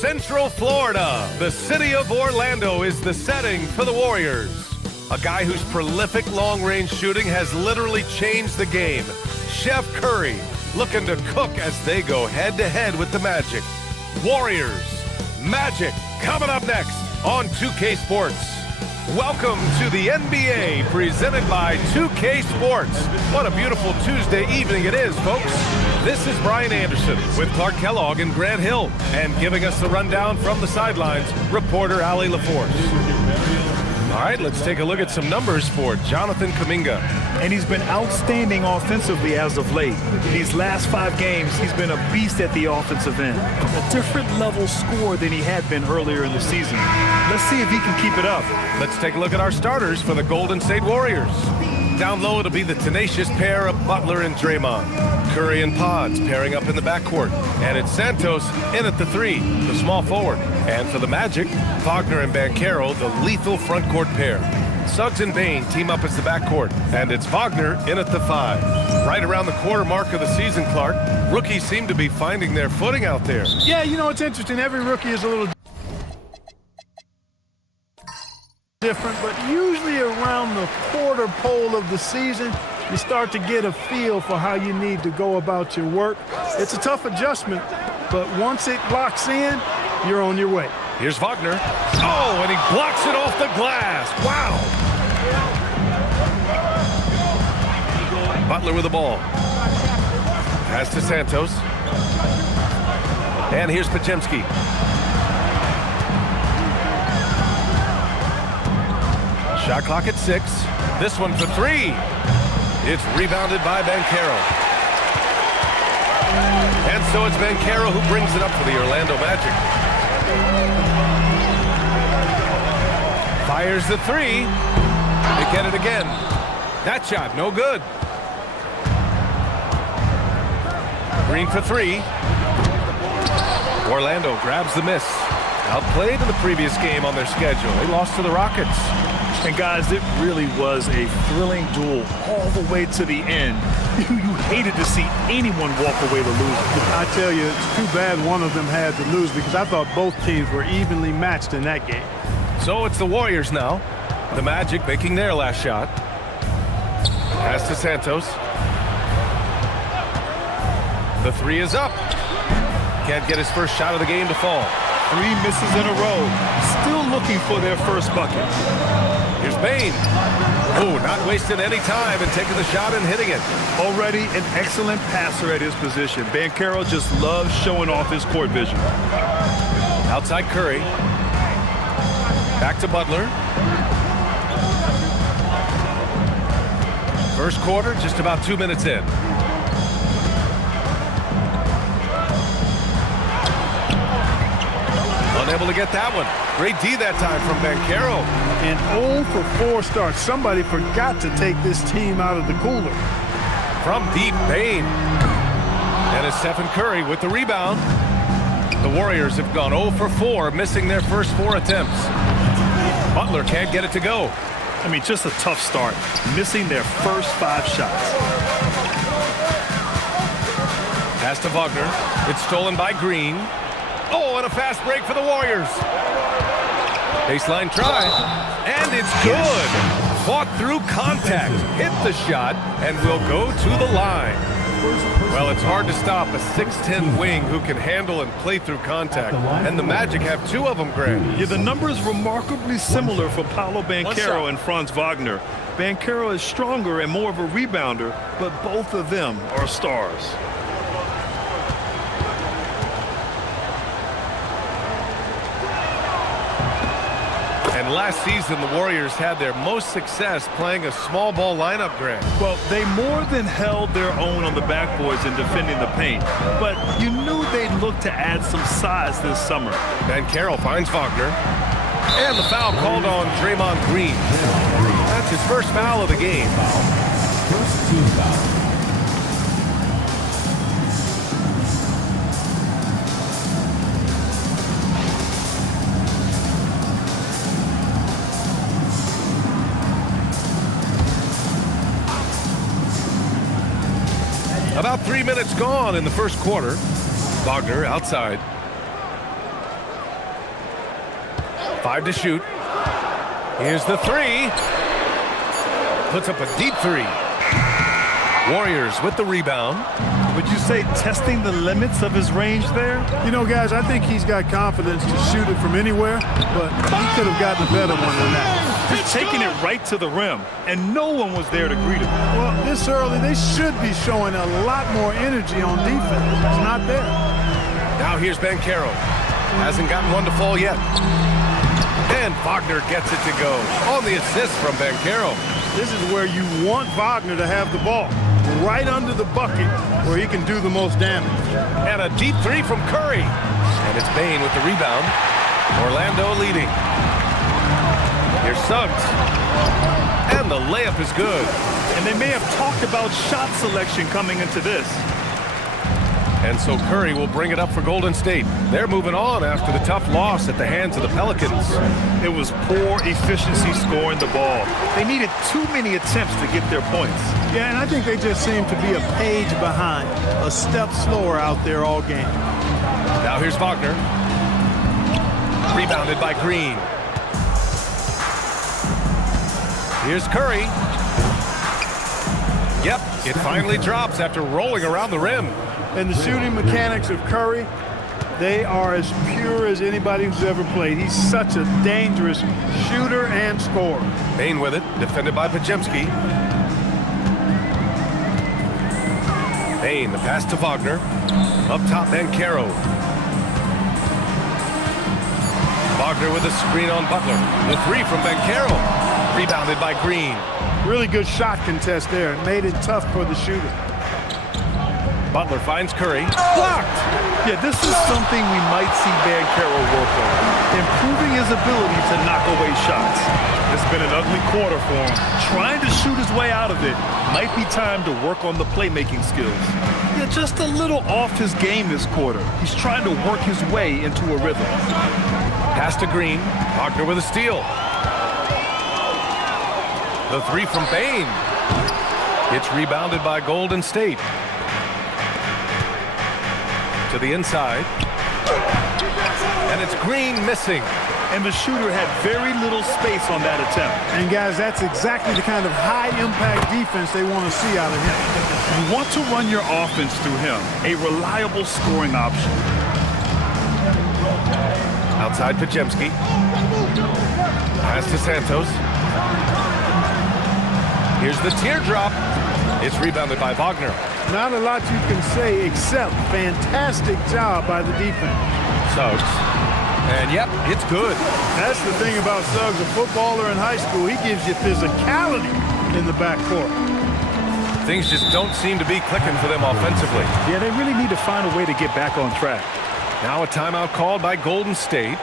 Central Florida. The city of Orlando is the setting for the Warriors. A guy whose prolific long-range shooting has literally changed the game. Chef Curry looking to cook as they go head-to-head with the Magic. Warriors, Magic, coming up next on 2K Sports. Welcome to the NBA, presented by 2K Sports. What a beautiful Tuesday evening it is, folks. This is Brian Anderson with Clark Kellogg and Grant Hill. And giving us the rundown from the sidelines, reporter Allie LaForce. All right, let's take a look at some numbers for Jonathan Kuminga. And he's been outstanding offensively as of late. These last 5 games, he's been a beast at the offensive end. A different level score than he had been earlier in the season. Let's see if he can keep it up. Let's take a look at our starters for the Golden State Warriors. Down low, it'll be the tenacious pair of Butler and Draymond. Curry and Pods pairing up in the backcourt. And it's Santos in at the 3, the small forward. And for the Magic, Wagner and Banchero, the lethal front court pair. Suggs and Bane team up as the backcourt. And it's Wagner in at the 5. Right around the quarter mark of the season, Clark, rookies seem to be finding their footing out there. Yeah, you know, it's interesting. Every rookie is a little different, but usually around the quarter pole of the season, you start to get a feel for how you need to go about your work. It's a tough adjustment, but once it locks in, you're on your way. Here's Wagner. Oh, and he blocks it off the glass. Wow. Butler with the ball. Pass to Santos. And here's Podziemski. Shot clock at 6. This one for 3. It's rebounded by Banchero. And so it's Banchero who brings it up for the Orlando Magic. Fires the 3. They get it again. That shot, no good. Green for 3. Orlando grabs the miss. Outplayed in the previous game on their schedule. They lost to the Rockets. And guys, it really was a thrilling duel all the way to the end. You hated to see anyone walk away to lose. I tell you, it's too bad one of them had to lose because I thought both teams were evenly matched in that game. So it's the Warriors now. The Magic making their last shot. Pass to Santos. The 3 is up. Can't get his first shot of the game to fall. 3 misses in a row. Still looking for their first bucket. Here's Bane. Oh, not wasting any time and taking the shot and hitting it. Already an excellent passer at his position. Banchero just loves showing off his court vision. Outside Curry. Back to Butler. First quarter, just about 2 minutes in. Unable to get that one. Great D that time from Banchero. And 0 for 4 starts. Somebody forgot to take this team out of the cooler. From deep, Bane. And it's Stephen Curry with the rebound. The Warriors have gone 0 for 4, missing their first 4 attempts. Butler can't get it to go. I mean, just a tough start, missing their first 5 shots. Pass to Wagner. It's stolen by Green. Oh, and a fast break for the Warriors. Baseline try, and it's good. Fought through contact, hit the shot, and will go to the line. Well, it's hard to stop a 6'10 wing who can handle and play through contact. And the Magic have 2 of them, Grant. Yeah, the numbers remarkably similar for Paolo Banchero and Franz Wagner. Banchero is stronger and more of a rebounder, but both of them are stars. And last season, the Warriors had their most success playing a small ball lineup, Grant. Well, they more than held their own on the backboards in defending the paint. But you knew they'd look to add some size this summer. Banchero finds Wagner. And the foul called on Draymond Green. That's his first foul of the game. First team foul. About 3 minutes gone in the first quarter. Wagner outside. 5 to shoot. Here's the 3. Puts up a deep 3. Warriors with the rebound. Would you say testing the limits of his range there? You know, guys, I think he's got confidence to shoot it from anywhere, but he could have gotten a better one than that. He's taking it right to the rim, and no one was there to greet him. Well, this early, they should be showing a lot more energy on defense. It's not there. Now here's Banchero. Hasn't gotten one to fall yet. And Wagner gets it to go. On the assist from Banchero. This is where you want Wagner to have the ball, right under the bucket where he can do the most damage. And a deep 3 from Curry. And it's Bane with the rebound. Orlando leading. Here's Suggs. And the layup is good. And they may have talked about shot selection coming into this. And so Curry will bring it up for Golden State. They're moving on after the tough loss at the hands of the Pelicans. It was poor efficiency scoring the ball. They needed too many attempts to get their points. Yeah, and I think they just seem to be a page behind, a step slower out there all game. Now here's Wagner. Rebounded by Green. Here's Curry. Yep, it finally drops after rolling around the rim. And the shooting mechanics of Curry, they are as pure as anybody who's ever played. He's such a dangerous shooter and scorer. Bane with it, defended by Pajemski. Bane, the pass to Wagner. Up top, Banchero. Wagner with a screen on Butler. The 3 from Banchero. Rebounded by Green. Really good shot contest there and made it tough for the shooter. Butler finds Curry. Blocked! Yeah, this is something we might see Banchero work on. Improving his ability to knock away shots. It's been an ugly quarter for him. Trying to shoot his way out of it might be time to work on the playmaking skills. Yeah, just a little off his game this quarter. He's trying to work his way into a rhythm. Pass to Green. Wagner with a steal. The 3 from Bane. It's rebounded by Golden State. To the inside. And it's Green missing. And the shooter had very little space on that attempt. And guys, that's exactly the kind of high-impact defense they want to see out of him. You want to run your offense through him, a reliable scoring option. Outside Pajemski. Pass to Santos. Here's the teardrop. It's rebounded by Wagner. Not a lot you can say except fantastic job by the defense. Suggs. And yep, it's good. That's the thing about Suggs, a footballer in high school. He gives you physicality in the backcourt. Things just don't seem to be clicking for them offensively. Yeah, they really need to find a way to get back on track. Now a timeout called by Golden State.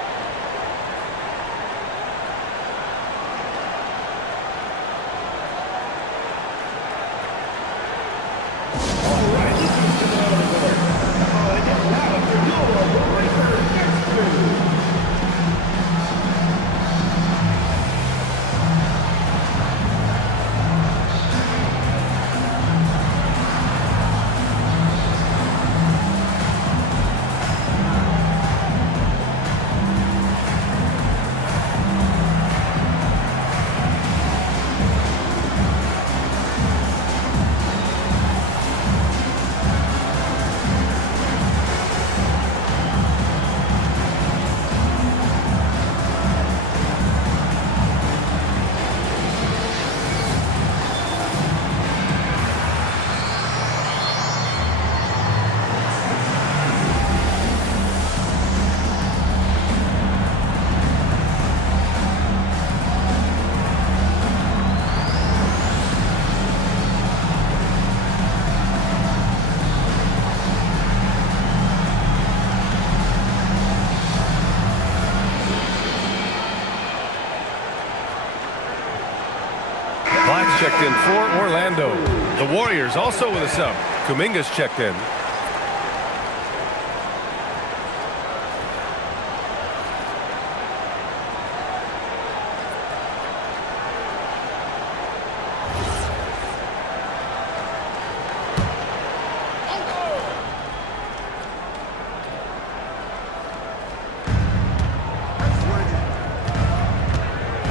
Checked in for Orlando. The Warriors also with a sub. Kuminga's checked in.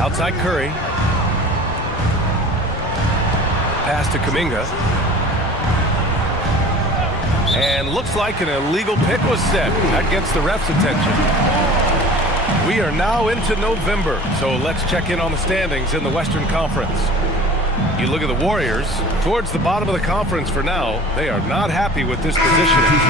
Outside Curry. Pass to Kuminga. And looks like an illegal pick was set. That gets the ref's attention. We are now into November, so let's check in on the standings in the Western Conference. You look at the Warriors, towards the bottom of the conference for now. They are not happy with this positioning.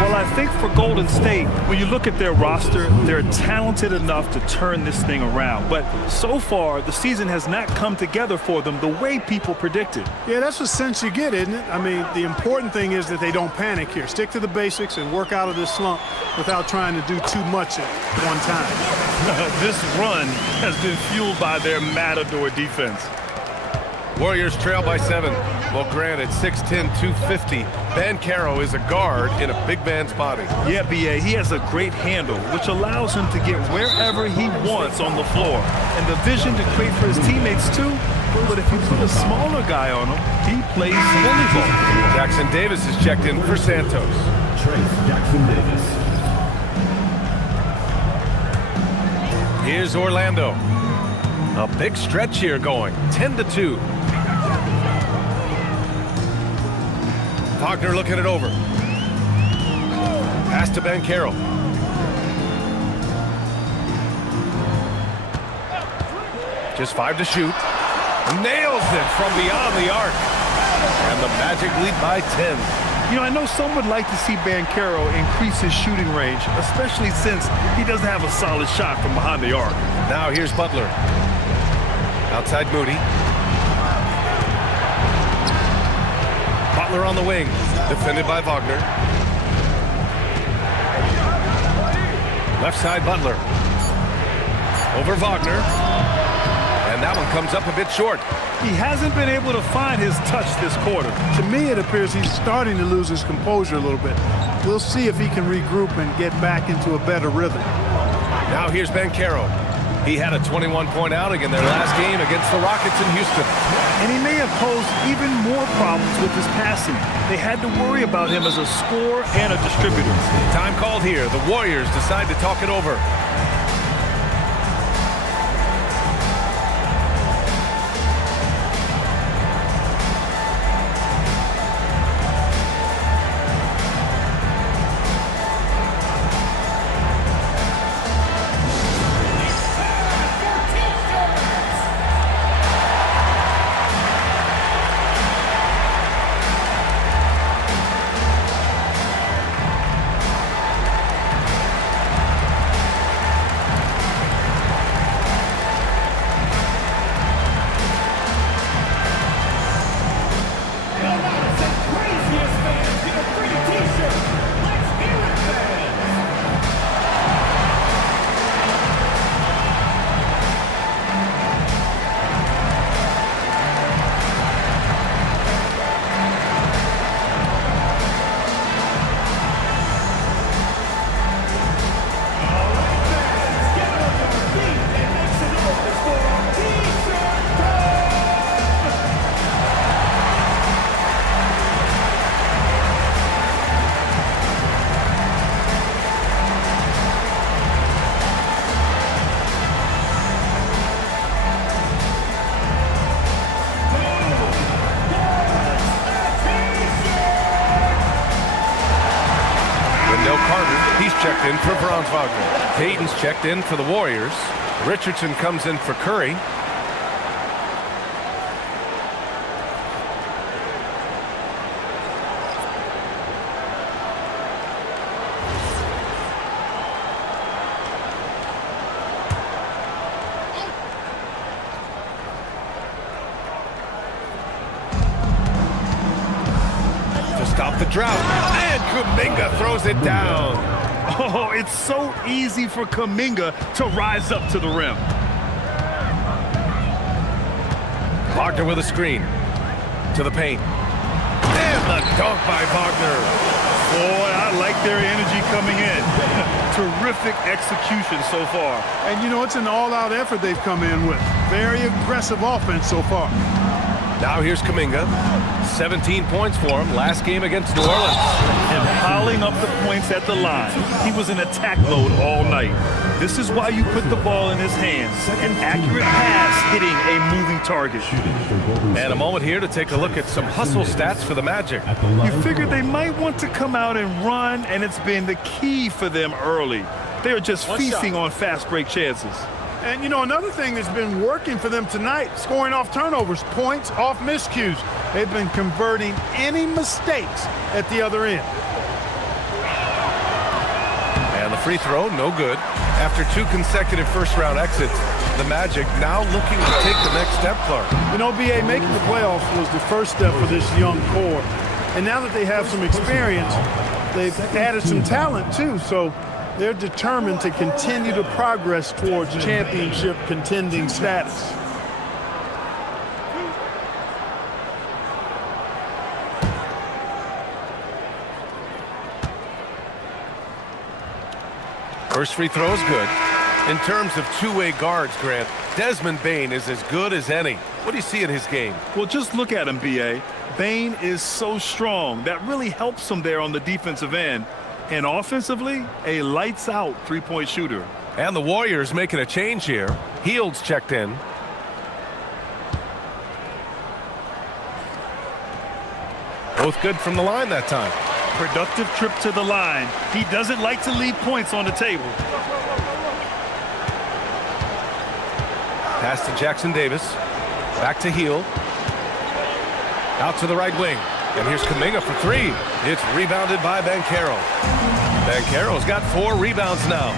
Well, I think for Golden State, when you look at their roster, they're talented enough to turn this thing around. But so far, the season has not come together for them the way people predicted. Yeah, that's the sense you get, isn't it? I mean, the important thing is that they don't panic here. Stick to the basics and work out of this slump without trying to do too much at one time. This run has been fueled by their matador defense. Warriors trail by 7. Well, granted, 6'10", 250. Banchero is a guard in a big man's body. Yeah, B.A., he has a great handle, which allows him to get wherever he wants on the floor. And the vision to create for his teammates, too. But if you put a smaller guy on him, he plays volleyball. Jackson Davis is checked in for Santos. Trace Jackson Davis. Here's Orlando. A big stretch here going, 10-2. Wagner looking it over. Pass to Banchero. Just 5 to shoot. Nails it from beyond the arc. And the Magic lead by 10. You know, I know some would like to see Banchero increase his shooting range, especially since he doesn't have a solid shot from behind the arc. Now here's Butler. Outside Moody. Butler on the wing, defended by Wagner. Left side Butler. Over Wagner. And that one comes up a bit short. He hasn't been able to find his touch this quarter. To me, it appears he's starting to lose his composure a little bit. We'll see if he can regroup and get back into a better rhythm. Now here's Banchero. He had a 21-point outing in their last game against the Rockets in Houston. And he may have posed even more problems with his passing. They had to worry about him as a scorer and a distributor. Time called here. The Warriors decide to talk it over. He's checked in for Franz Wagner. Payton's checked in for the Warriors. Richardson comes in for Curry. To stop the drought, and Kuminga throws it down. Oh, it's so easy for Kuminga to rise up to the rim. Wagner with a screen. To the paint. And the dunk by Wagner. Boy, I like their energy coming in. Terrific execution so far. And, you know, it's an all-out effort they've come in with. Very aggressive offense so far. Now here's Kuminga. 17 points for him last game against New Orleans. And piling up the points at the line. He was in attack mode all night. This is why you put the ball in his hands. An accurate pass hitting a moving target. And a moment here to take a look at some hustle stats for the Magic. You figured they might want to come out and run, and it's been the key for them early. They are just feasting on fast break chances. And, you know, another thing that's been working for them tonight, scoring off turnovers, points off miscues. They've been converting any mistakes at the other end. And the free throw, no good. After 2 consecutive first-round exits, the Magic now looking to take the next step, Clark. You know, B.A., making the playoffs was the first step for this young core. And now that they have some experience, they've added some talent, too. So they're determined to continue to progress towards championship contending status. First free throw is good. In terms of two-way guards, Grant, Desmond Bane is as good as any. What do you see in his game? Well, just look at him, B.A. Bane is so strong. That really helps him there on the defensive end. And offensively, a lights-out three-point shooter. And the Warriors making a change here. Heald's checked in. Both good from the line that time. Productive trip to the line. He doesn't like to leave points on the table. Pass to Jackson Davis. Back to Hield. Out to the right wing. And here's Kuminga for 3. It's rebounded by Banchero. Banchero's got 4 rebounds now.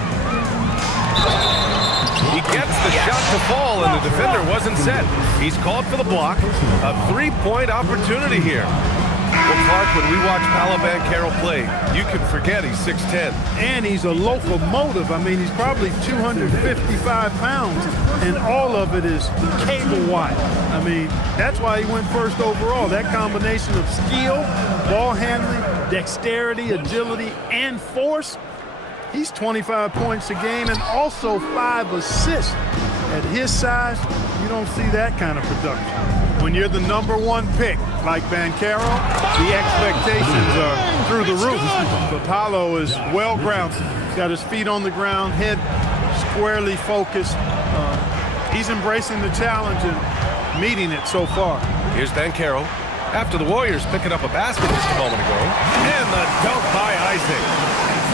He gets the shot to fall, and the defender wasn't set. He's called for the block. A 3-point opportunity here. Well, Clark, when we watch Paolo Banchero play, you can forget he's 6'10". And he's a locomotive. I mean, he's probably 255 pounds, and all of it is cable wire. I mean, that's why he went first overall. That combination of skill, ball handling, dexterity, agility, and force. He's 25 points a game and also 5 assists. At his size, you don't see that kind of production. When you're the #1 pick, like Banchero, the expectations are through the roof. But Paolo is well-grounded. He's got his feet on the ground, head squarely focused. He's embracing the challenge and meeting it so far. Here's Banchero. After the Warriors picking up a basket just a moment ago. And the dunk by Isaac.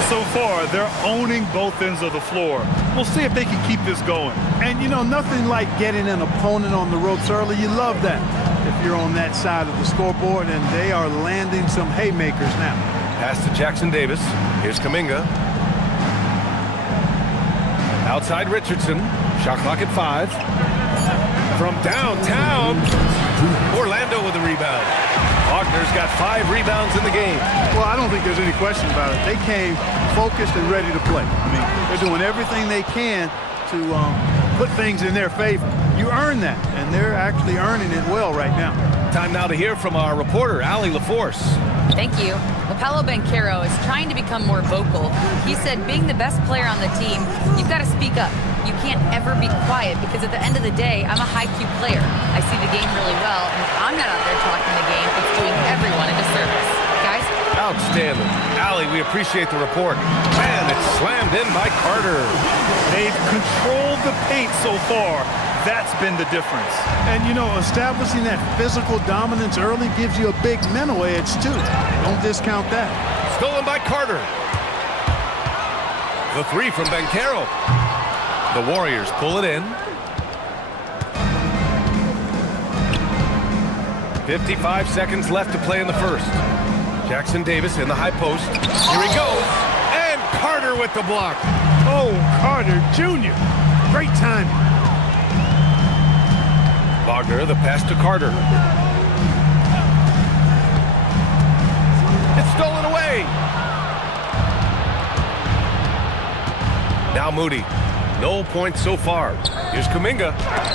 So far, they're owning both ends of the floor. We'll see if they can keep this going. And, you know, nothing like getting an opponent on the ropes early. You love that if you're on that side of the scoreboard, and they are landing some haymakers now. Pass to Jackson Davis. Here's Kuminga. Outside Richardson. Shot clock at 5. From downtown, Orlando with a rebound. Wagner's got 5 rebounds in the game. Well, I don't think there's any question about it. They came focused and ready to play. I mean, they're doing everything they can to put things in their favor. You earn that, and they're actually earning it well right now. Time now to hear from our reporter, Allie LaForce. Thank you. Well, Paolo Banchero is trying to become more vocal. He said being the best player on the team, you've got to speak up. You can't ever be quiet because at the end of the day, I'm a high-Q player. I see the game really well, and if I'm not out there talking the game, it's doing everyone a disservice. Guys? Outstanding. Allie, we appreciate the report. Man, it's slammed in by Carter. They've controlled the paint so far. That's been the difference. And, you know, establishing that physical dominance early gives you a big mental edge, too. Don't discount that. Stolen by Carter. The 3 from Banchero. The Warriors pull it in. 55 seconds left to play in the first. Jackson Davis in the high post. Here he goes. And Carter with the block. Oh, Carter Jr. Great timing. Wagner, the pass to Carter. It's stolen away. Now Moody. No points so far. Here's Kuminga.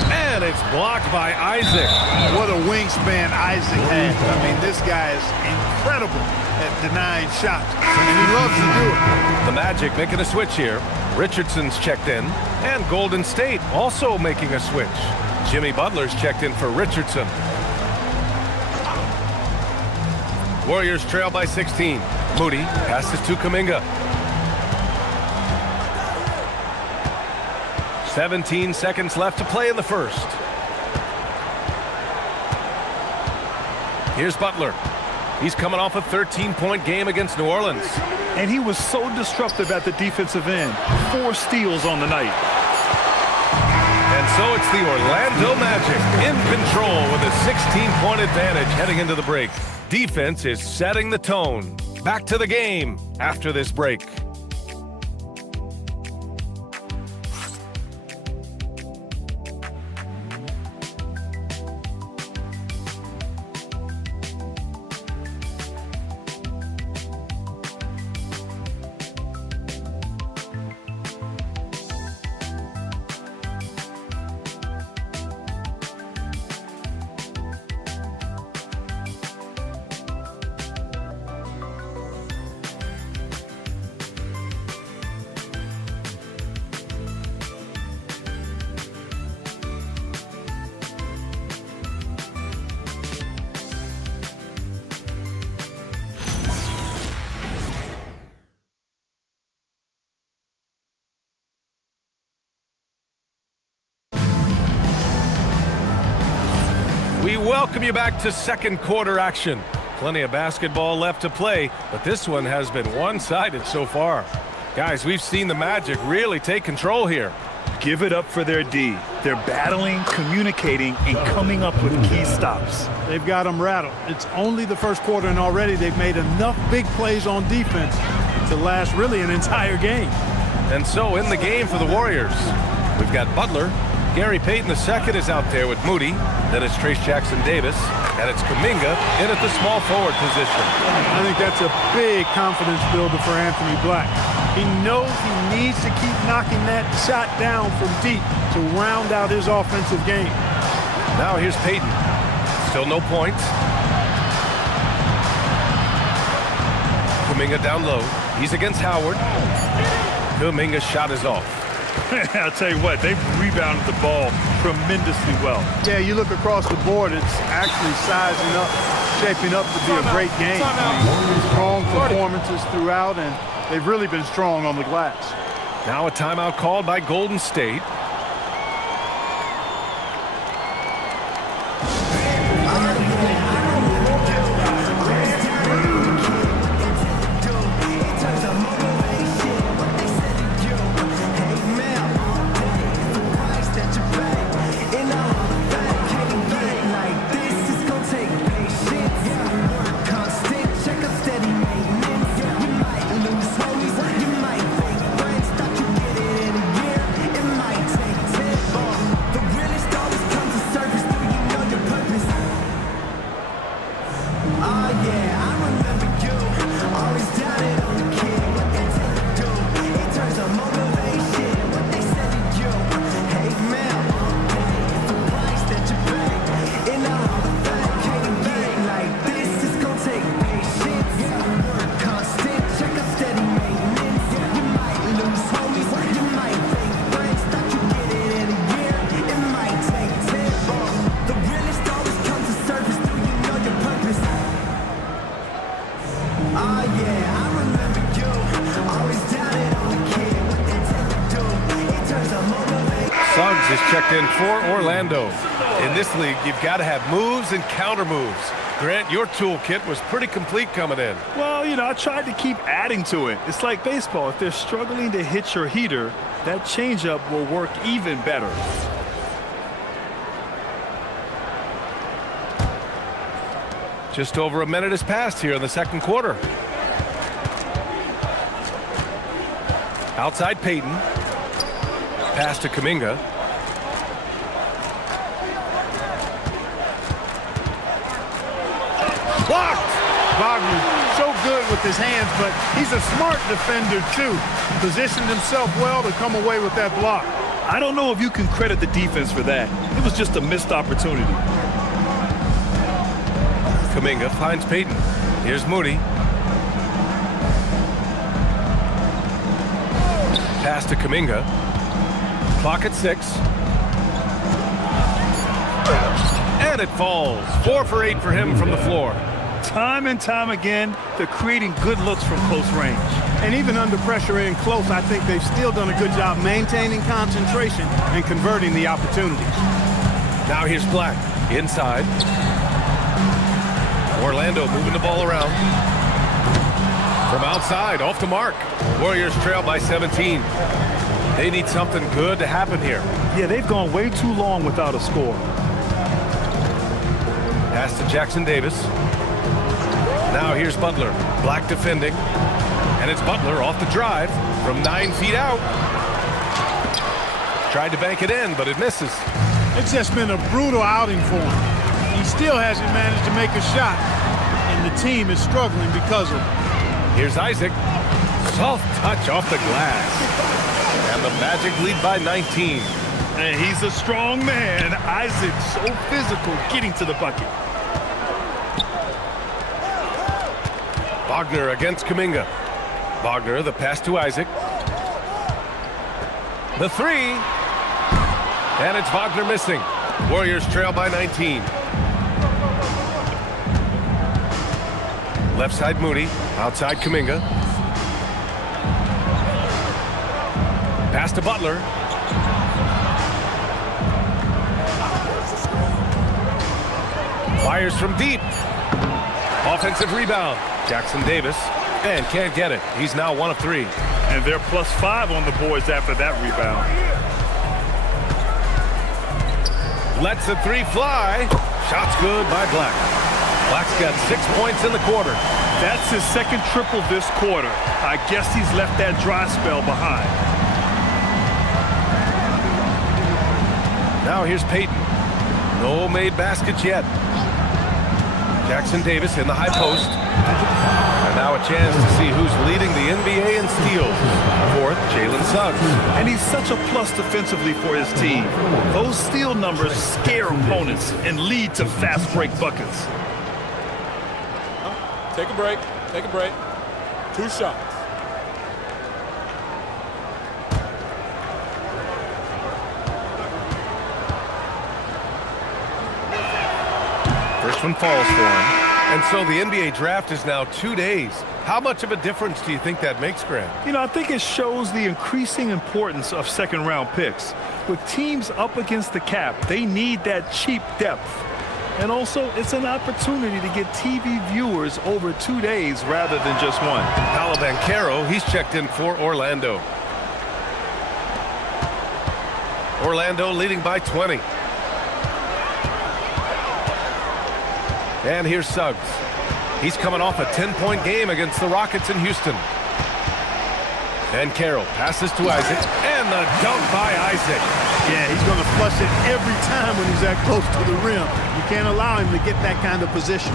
And it's blocked by Isaac. What a wingspan Isaac has. I mean, this guy is incredible at denying shots. And he loves to do it. The Magic making a switch here. Richardson's checked in. And Golden State also making a switch. Jimmy Butler's checked in for Richardson. Warriors trail by 16. Moody passes to Kuminga. 17 seconds left to play in the first. Here's Butler. He's coming off a 13-point game against New Orleans. And he was so disruptive at the defensive end. 4 steals on the night. And so it's the Orlando Magic in control with a 16-point advantage heading into the break. Defense is setting the tone. Back to the game after this break. We welcome you back to second quarter action. Plenty of basketball left to play, but this one has been one-sided so far. Guys, we've seen the Magic really take control here. Give it up for their D. They're battling, communicating, and coming up with key stops. They've got them rattled. It's only the first quarter, and already they've made enough big plays on defense to last really an entire game. And so in the game for the Warriors, we've got Butler. Gary Payton II is out there with Moody. Then it's Trace Jackson-Davis. And it's Kuminga in at the small forward position. I think that's a big confidence builder for Anthony Black. He knows he needs to keep knocking that shot down from deep to round out his offensive game. Now here's Payton. Still no points. Kuminga down low. He's against Howard. Kuminga's shot is off. I'll tell you what, they've rebounded the ball tremendously well. Yeah, you look across the board, it's actually sizing up, shaping up to be a great game. Strong performances throughout, and they've really been strong on the glass. Now a timeout called by Golden State. Suggs is checked in for Orlando. In this league, you've got to have moves and counter moves. Grant, your toolkit was pretty complete coming in. Well, you know, I tried to keep adding to it. It's like baseball. If they're struggling to hit your heater, that changeup will work even better. Just over a minute has passed here in the second quarter. Outside Payton. Pass to Kuminga. Blocked! Wagner so good with his hands, but he's a smart defender too. Positioned himself well to come away with that block. I don't know if you can credit the defense for that. It was just a missed opportunity. Kuminga finds Payton. Here's Moody. Pass to Kuminga. Clock at 6. And it falls. 4 for 8 for him from the floor. Time and time again, they're creating good looks from close range. And even under pressure in close, I think they've still done a good job maintaining concentration and converting the opportunities. Now here's Black, inside. Orlando moving the ball around. From outside, off the mark. Warriors trail by 17. They need something good to happen here. Yeah, they've gone way too long without a score. Pass to Jackson Davis. Now here's Butler. Black defending. And it's Butler off the drive from 9 feet out. Tried to bank it in, but it misses. It's just been a brutal outing for him. He still hasn't managed to make a shot, and the team is struggling because of it. Here's Isaac. Soft touch off the glass. And the Magic lead by 19. And he's a strong man. Isaac, so physical, getting to the bucket. Wagner against Kuminga. Wagner, the pass to Isaac. The three. And it's Wagner missing. Warriors trail by 19. Left side Moody. Outside Kuminga. Pass to Butler. Fires from deep. Offensive rebound. Jackson Davis. And can't get it. He's now 1 of 3. And they're +5 on the boards after that rebound. Lets the three fly. Shot's good by Black. Black's got 6 points in the quarter. That's his second triple this quarter. I guess he's left that dry spell behind. Now here's Peyton. No made baskets yet. Jackson Davis in the high post. And now a chance to see who's leading the NBA in steals. Fourth, Jalen Suggs. And he's such a plus defensively for his team. Those steal numbers scare opponents and lead to fast break buckets. Take a break. Take a break. 2 shots. First one falls for him. And so the NBA draft is now 2 days. How much of a difference do you think that makes, Grant? You know, I think it shows the increasing importance of second-round picks. With teams up against the cap, they need that cheap depth. And also, it's an opportunity to get TV viewers over 2 days rather than just one. Paolo, he's checked in for Orlando. Orlando leading by 20. And here's Suggs. He's coming off a 10-point game against the Rockets in Houston. And Carroll passes to Isaac. And the dunk by Isaac. Yeah, he's going to flush it every time when he's that close to the rim. You can't allow him to get that kind of position.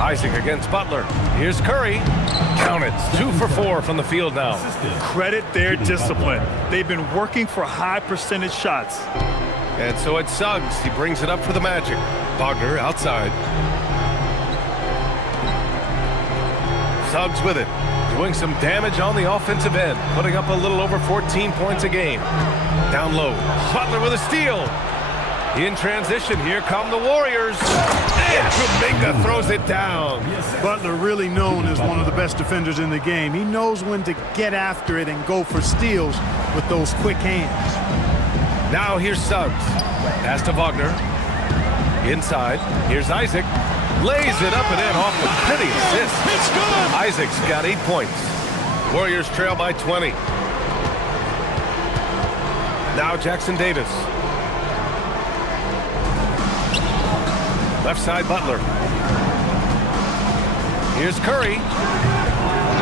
Isaac against Butler. Here's Curry. Count it. 2 for 4 from the field now. Credit their discipline. They've been working for high percentage shots. And so it's Suggs. He brings it up for the Magic. Wagner outside. Suggs with it. Doing some damage on the offensive end. Putting up a little over 14 points a game. Down low. Butler with a steal. In transition, here come the Warriors. And Kuminga throws it down. Butler really known as one of the best defenders in the game. He knows when to get after it and go for steals with those quick hands. Now here's Suggs. Pass to Wagner. Inside. Here's Isaac. Lays it up and in off the pretty assist. It's good. Isaac's got 8 points. Warriors trail by 20. Now Jackson Davis. Left side Butler. Here's Curry.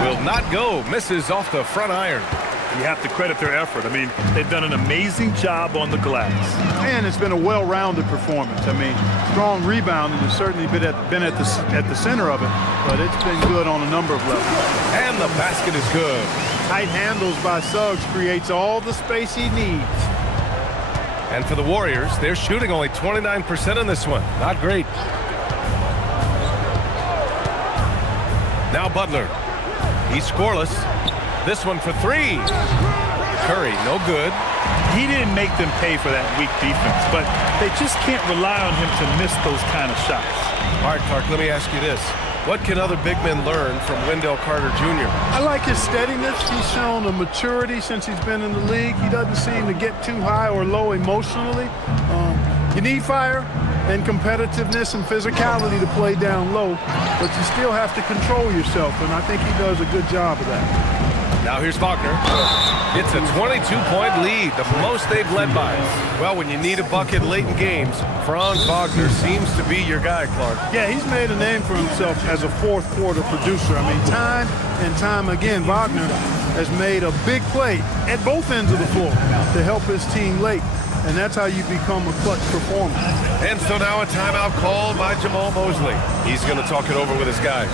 Will not go. Misses off the front iron. You have to credit their effort. I mean, they've done an amazing job on the glass. And it's been a well-rounded performance. I mean, strong rebounding has certainly been at the center of it, but it's been good on a number of levels. And the basket is good. Tight handles by Suggs creates all the space he needs. And for the Warriors, they're shooting only 29% in this one. Not great. Now Butler. He's scoreless. This one for 3. Curry, no good. He didn't make them pay for that weak defense, but they just can't rely on him to miss those kind of shots. All right, Clark, let me ask you this. What can other big men learn from Wendell Carter Jr.? I like his steadiness. He's shown a maturity since he's been in the league. He doesn't seem to get too high or low emotionally. You need fire and competitiveness and physicality to play down low, but you still have to control yourself, and I think he does a good job of that. Now here's Wagner. It's a 22-point lead, the most they've led by. Well, when you need a bucket late in games, Franz Wagner seems to be your guy, Clark. Yeah, he's made a name for himself as a fourth-quarter producer. I mean, time and time again, Wagner has made a big play at both ends of the floor to help his team late, and that's how you become a clutch performer. And so now a timeout called by Jamal Mosley. He's going to talk it over with his guys.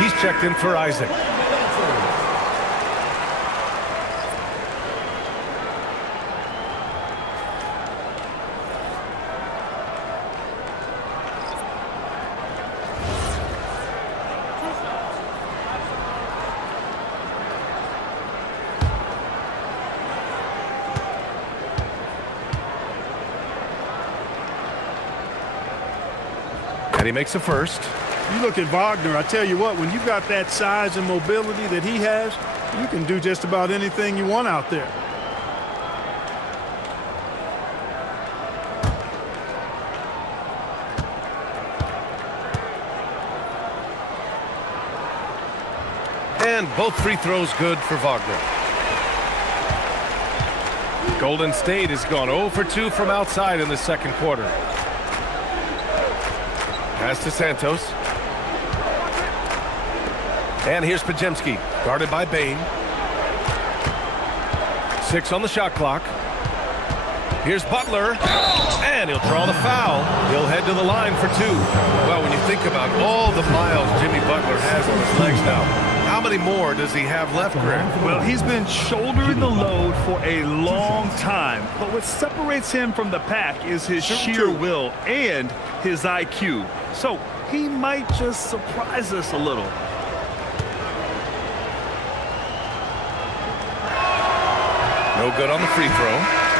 He's checked in for Isaac. And he makes a first. You look at Wagner, I tell you what, when you've got that size and mobility that he has, you can do just about anything you want out there. And both free throws good for Wagner. Golden State has gone 0 for 2 from outside in the second quarter. Pass to Santos. And here's Pajemski, guarded by Bain. 6 on the shot clock. Here's Butler, and he'll draw the foul. He'll head to the line for 2. Well, when you think about all the miles Jimmy Butler has on his legs now, how many more does he have left, Greg? Well, he's been shouldering the load for a long time, but what separates him from the pack is his sheer will and his IQ. So he might just surprise us a little. No good on the free throw.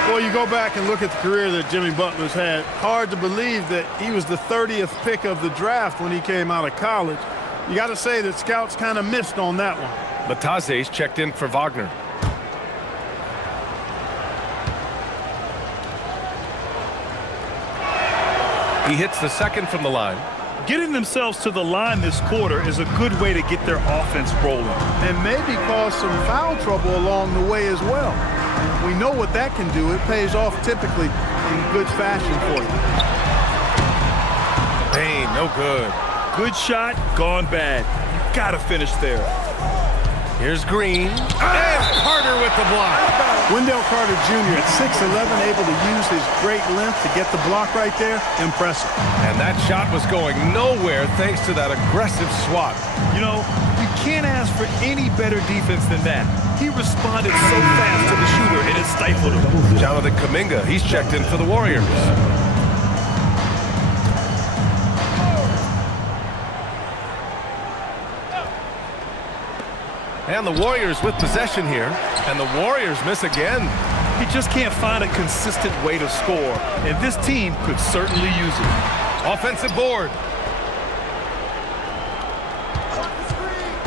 Well, you go back and look at the career that Jimmy Butler's had. Hard to believe that he was the 30th pick of the draft when he came out of college. You got to say that scouts kind of missed on that one. Bataze's checked in for Wagner. He hits the second from the line. Getting themselves to the line this quarter is a good way to get their offense rolling. And maybe cause some foul trouble along the way as well. We know what that can do. It pays off typically in good fashion for you. Bain, no good. Good shot, gone bad. You gotta finish there. Here's Green. And Carter with the block. Wendell Carter Jr. at 6'11", able to use his great length to get the block right there. Impressive. And that shot was going nowhere thanks to that aggressive swat. You know, you can't ask for any better defense than that. He responded so fast to the shooter, and it stifled him. Jonathan Kuminga, he's checked in for the Warriors. And the Warriors with possession here. And the Warriors miss again. He just can't find a consistent way to score. And this team could certainly use it. Offensive board.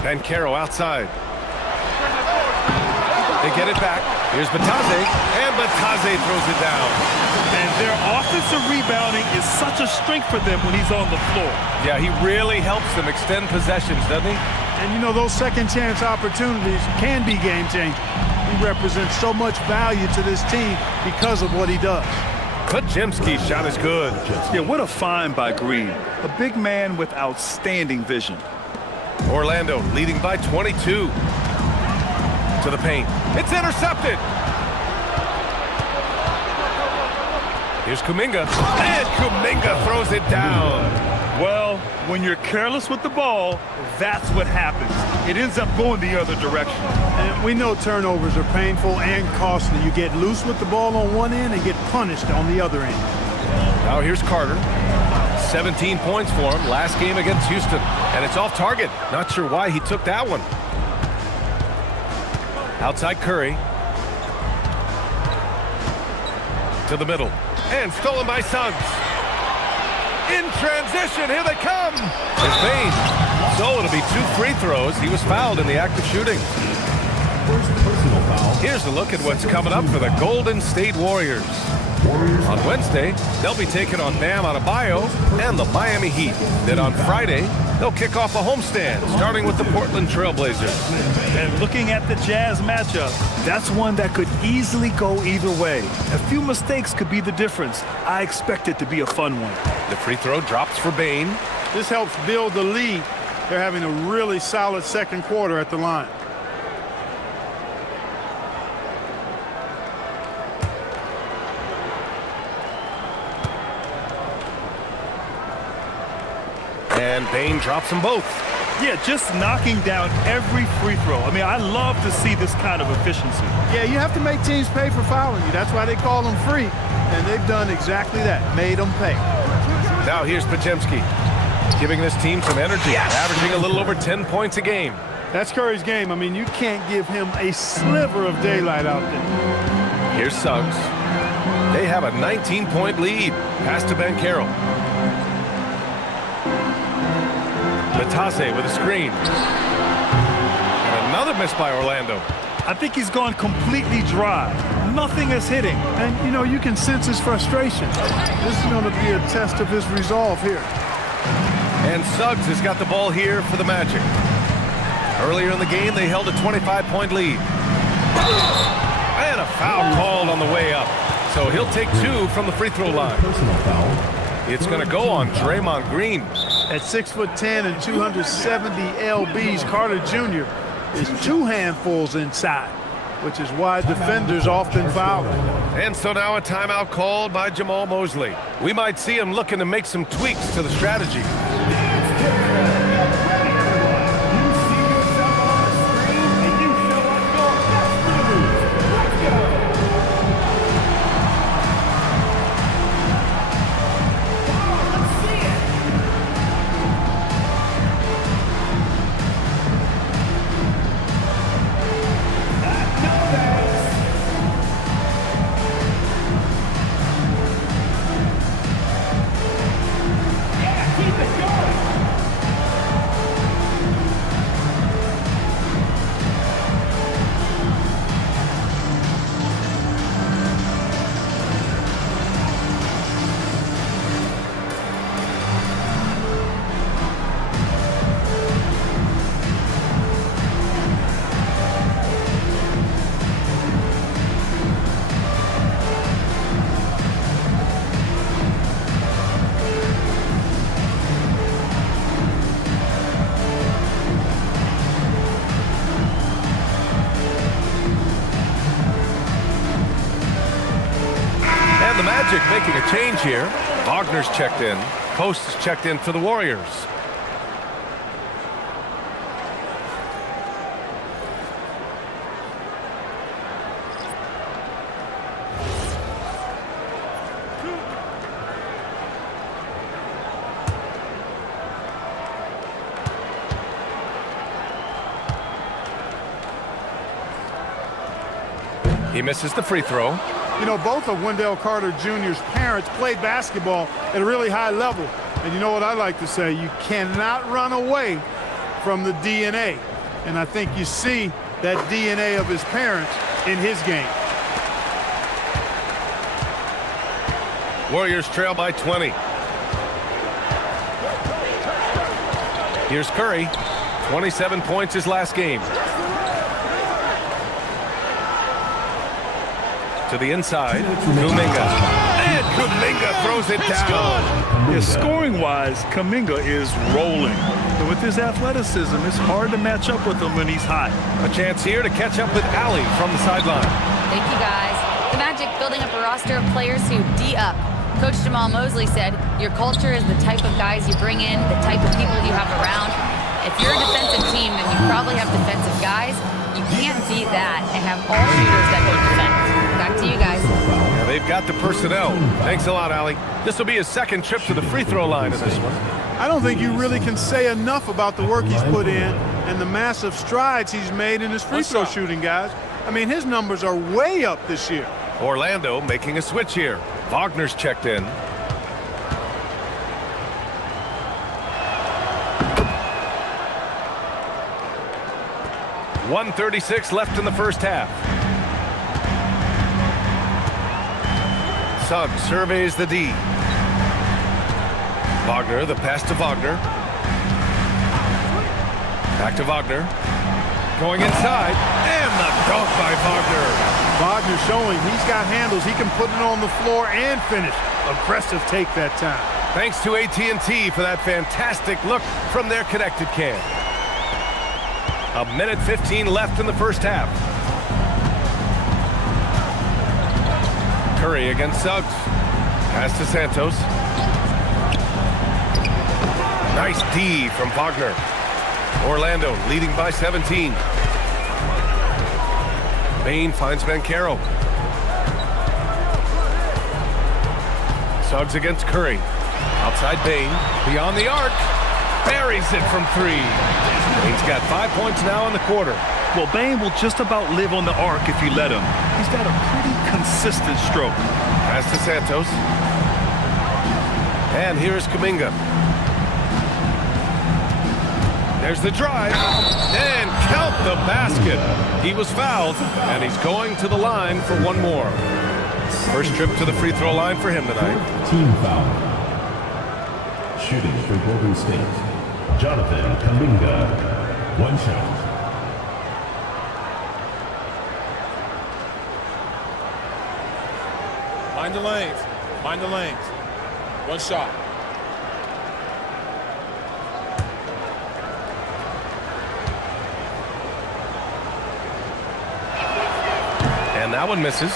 Banchero outside. They get it back. Here's Batase, and Batase throws it down. And their offensive rebounding is such a strength for them when he's on the floor. Yeah, he really helps them extend possessions, doesn't he? And you know, those second chance opportunities can be game changing. He represents so much value to this team because of what he does. Pajemski's shot is good. Yeah, what a find by Green. A big man with outstanding vision. Orlando leading by 22. To the paint. It's intercepted. Here's Kuminga. And Kuminga throws it down. Well, when you're careless with the ball, that's what happens. It ends up going the other direction. And we know turnovers are painful and costly. You get loose with the ball on one end and get punished on the other end. Now here's Carter. 17 points for him last game against Houston. And it's off target. Not sure why he took that one. Outside Curry. To the middle. And stolen by Suggs. In transition, here they come. It's Bane. So it'll be 2 free throws. He was fouled in the act of shooting. First personal foul. Here's a look at what's coming up for the Golden State Warriors. On Wednesday, they'll be taking on Bam Adebayo and the Miami Heat. Then on Friday, they'll kick off a homestand, starting with the Portland Trailblazers. And looking at the Jazz matchup, that's one that could easily go either way. A few mistakes could be the difference. I expect it to be a fun one. The free throw drops for Bane. This helps build the lead. They're having a really solid second quarter at the line. And Bane drops them both. Yeah, just knocking down every free throw. I mean, I love to see this kind of efficiency. Yeah, you have to make teams pay for fouling you. That's why they call them free. And they've done exactly that, made them pay. Now here's Pajemski, giving this team some energy, averaging a little over 10 points a game. That's Curry's game. I mean, you can't give him a sliver of daylight out there. Here's Suggs. They have a 19-point lead. Pass to Banchero. Batase with a screen. And another miss by Orlando. I think he's gone completely dry. Nothing is hitting. And, you know, you can sense his frustration. This is going to be a test of his resolve here. And Suggs has got the ball here for the Magic. Earlier in the game, they held a 25-point lead. And a foul called on the way up. So he'll take 2 from the free throw line. Personal foul. It's going to go on Draymond Green. At 6'10" and 270 lbs, Carter Jr. is 2 handfuls inside, which is why defenders often foul. And so now a timeout called by Jamal Mosley. We might see him looking to make some tweaks to the strategy. The Magic making a change here. Wagner's checked in. Post is checked in for the Warriors. He misses the free throw. You know, both of Wendell Carter Jr.'s parents played basketball at a really high level. And you know what I like to say? You cannot run away from the DNA. And I think you see that DNA of his parents in his game. Warriors trail by 20. Here's Curry. 27 points his last game. To the inside, Kuminga. And Kuminga throws it down. Yeah, scoring-wise, Kuminga is rolling. But with his athleticism, it's hard to match up with him when he's hot. A chance here to catch up with Ali from the sideline. Thank you, guys. The Magic building up a roster of players who D-up. Coach Jamal Mosley said, your culture is the type of guys you bring in, the type of people you have around. If you're a defensive team and you probably have defensive guys, you can't beat that and have all shooters that can defend. Back to you guys. Yeah, they've got the personnel. Thanks a lot, Ali. This will be his second trip to the free throw line in this one. I don't think you really can say enough about the work he's put in and the massive strides he's made in his free throw shooting, guys. I mean, his numbers are way up this year. Orlando making a switch here. Wagner's checked in. .136 left in the first half. Suggs surveys the D. Wagner, the pass to Wagner. Back to Wagner. Going inside. And the dunk by Wagner. Wagner showing he's got handles. He can put it on the floor and finish. Aggressive take that time. Thanks to AT&T for that fantastic look from their connected cam. 1:15 left in the first half. Curry against Suggs. Pass to Santos. Nice D from Wagner. Orlando leading by 17. Bane finds Banchero. Suggs against Curry. Outside Bane. Beyond the arc. Buries it from 3. Bane's got 5 points now in the quarter. Well, Bane will just about live on the arc if you let him. He's got a pretty consistent stroke. Pass to Santos. And here's Kuminga. There's the drive. And count the basket. He was fouled, and he's going to the line for one more. First trip to the free throw line for him tonight. Team foul. Shooting for Golden State. Jonathan Kuminga. One shot. Mind the lanes. Mind the lanes. One shot. And that one misses.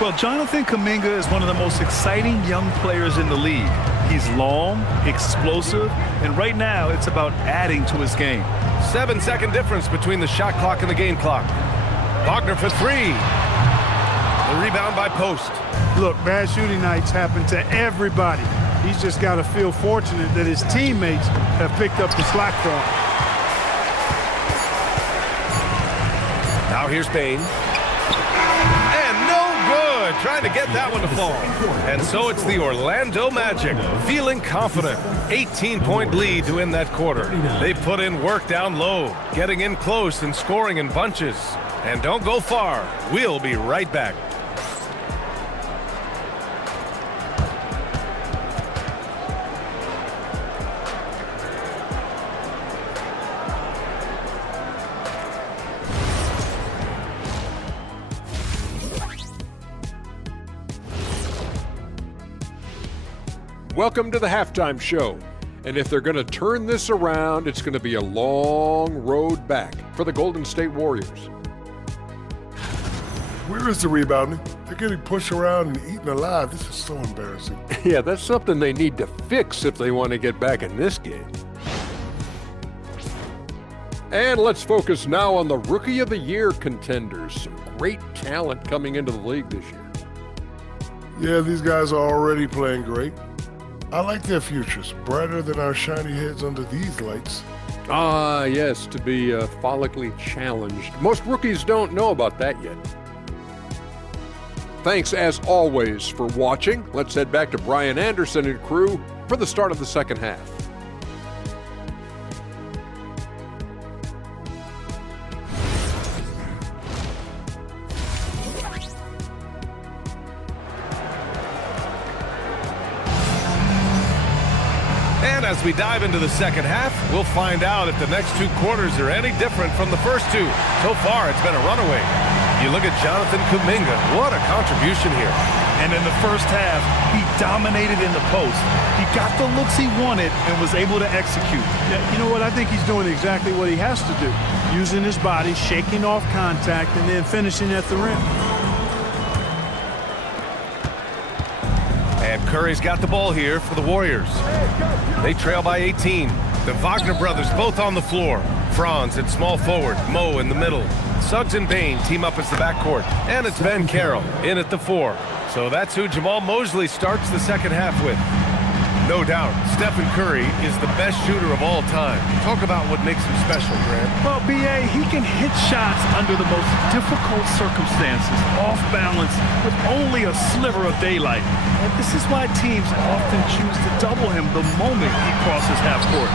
Well, Jonathan Kuminga is one of the most exciting young players in the league. He's long, explosive, and right now it's about adding to his game. 7-second difference between the shot clock and the game clock. Wagner for 3. The rebound by Post. Look, bad shooting nights happen to everybody. He's just got to feel fortunate that his teammates have picked up the slack for him. Now here's Bane. And no good. Trying to get that one to fall. And so it's the Orlando Magic feeling confident. 18-point lead to win that quarter. They put in work down low, getting in close and scoring in bunches. And don't go far. We'll be right back. Welcome to the halftime show. And if they're going to turn this around, it's going to be a long road back for the Golden State Warriors. Where is the rebounding? They're getting pushed around and eaten alive. This is so embarrassing. Yeah, that's something they need to fix if they want to get back in this game. And let's focus now on the Rookie of the Year contenders. Some great talent coming into the league this year. Yeah, these guys are already playing great. I like their futures, brighter than our shiny heads under these lights. Ah, yes, to be follically challenged. Most rookies don't know about that yet. Thanks, as always, for watching. Let's head back to Brian Anderson and crew for the start of the second half. And as we dive into the second half, we'll find out if the next 2 quarters are any different from the first 2. So far, it's been a runaway. You look at Jonathan Kuminga. What a contribution here. And in the first half, he dominated in the post. He got the looks he wanted and was able to execute. Yeah, you know what? I think he's doing exactly what he has to do. Using his body, shaking off contact, and then finishing at the rim. And Curry's got the ball here for the Warriors. They trail by 18. The Wagner brothers both on the floor. Franz at small forward, Mo in the middle. Suggs and Bain team up as the backcourt. And it's Ben Carroll in at the 4. So that's who Jamal Mosley starts the second half with. No doubt, Stephen Curry is the best shooter of all time. Talk about what makes him special, Grant. Well, B.A., he can hit shots under the most difficult circumstances, off balance, with only a sliver of daylight. And this is why teams often choose to double him the moment he crosses half court.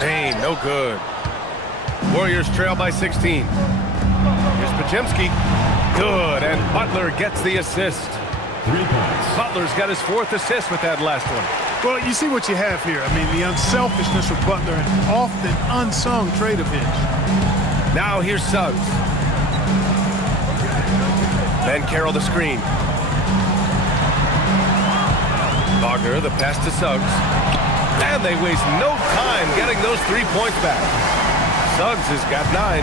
Bain, no good. Warriors trail by 16. Here's Podziemski. Good, and Butler gets the assist. 3 points. Butler's got his 4th assist with that last one. Well, you see what you have here. I mean, the unselfishness of Butler and often unsung trait of his. Now here's Suggs. Ben Carroll the screen. Wagner the pass to Suggs. And they waste no time getting those 3 points back. Suggs has got 9.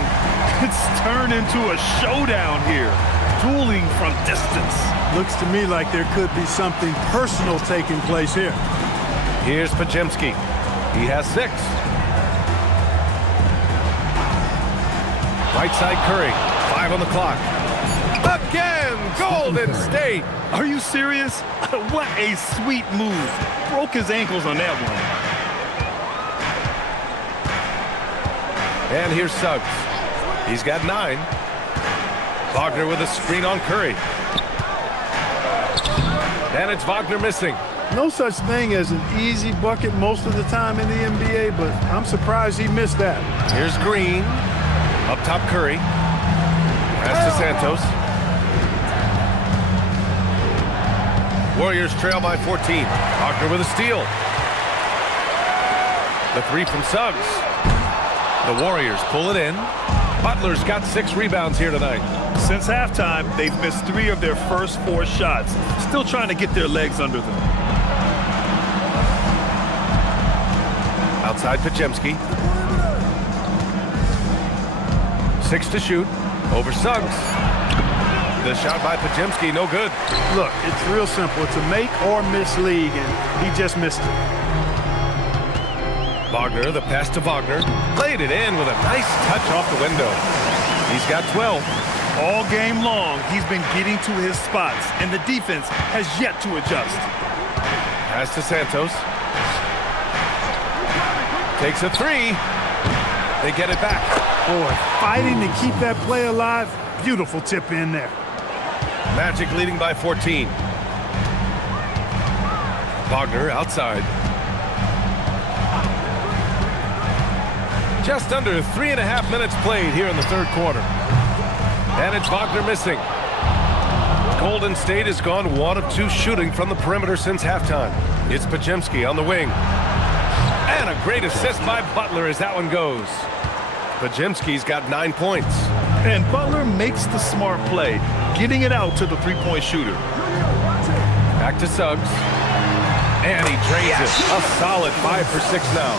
It's turned into a showdown here, dueling from distance. Looks to me like there could be something personal taking place here. Here's Podziemski. He has 6. Right side Curry. 5 on the clock. Again, Golden State. Are you serious? What a sweet move. Broke his ankles on that one. And here's Suggs. He's got 9. Wagner with a screen on Curry. And it's Wagner missing. No such thing as an easy bucket most of the time in the NBA, but I'm surprised he missed that. Here's Green. Up top Curry. Pass to Santos. Warriors trail by 14. Wagner with a steal. The 3 from Suggs. The Warriors pull it in. Butler's got 6 rebounds here tonight. Since halftime, they've missed 3 of their first 4 shots. Still trying to get their legs under them. Outside Podziemski. 6 to shoot. Over Suggs. The shot by Podziemski, no good. Look, it's real simple. It's a make or miss league, and he just missed it. Wagner, the pass to Wagner. Played it in with a nice touch off the window. He's got 12. All game long, he's been getting to his spots, and the defense has yet to adjust. Pass to Santos. Takes a 3. They get it back. Boy, fighting to keep that play alive. Beautiful tip in there. Magic leading by 14. Wagner outside. Just under 3.5 minutes played here in the third quarter. And it's Wagner missing. Golden State has gone 1 of 2 shooting from the perimeter since halftime. It's Podziemski on the wing. And a great assist by Butler as that one goes. Podziemski's got 9 points. And Butler makes the smart play, getting it out to the 3-point shooter. Back to Suggs. And he drains it. A solid 5 for 6 now.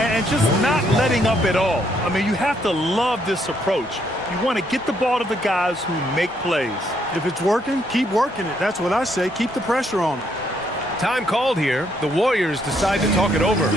And just not letting up at all. I mean, you have to love this approach. You want to get the ball to the guys who make plays. If it's working, keep working it. That's what I say. Keep the pressure on them. Time called here. The Warriors decide to talk it over.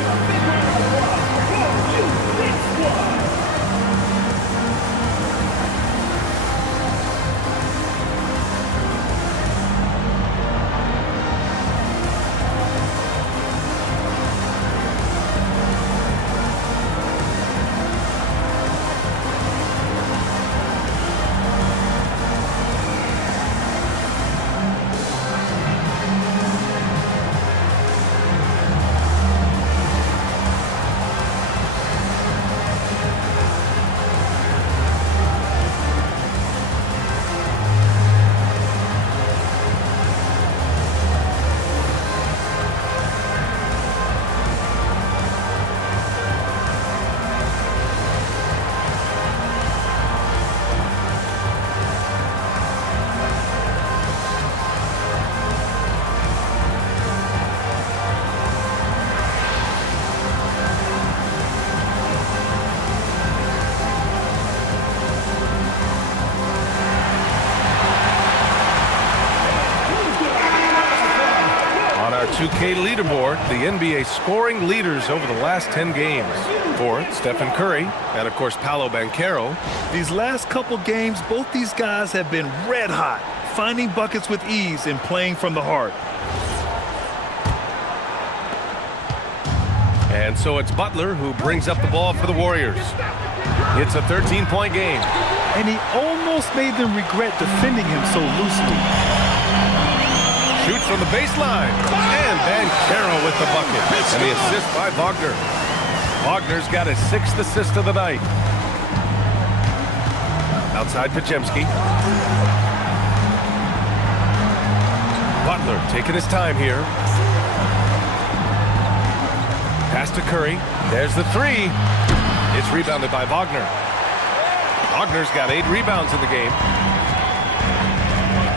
NBA2k leaderboard, the NBA scoring leaders over the last 10 games. Fourth, Stephen Curry, and of course, Paolo Banchero. These last couple games, both these guys have been red hot, finding buckets with ease and playing from the heart. And so it's Butler who brings up the ball for the Warriors. It's a 13-point game. And he almost made them regret defending him so loosely. Shoots from the baseline. And Banchero with the bucket. And the assist by Wagner. Wagner's got his 6th assist of the night. Outside Podziemski. Butler taking his time here. Pass to Curry. There's the 3. It's rebounded by Wagner. Wagner's got 8 rebounds in the game.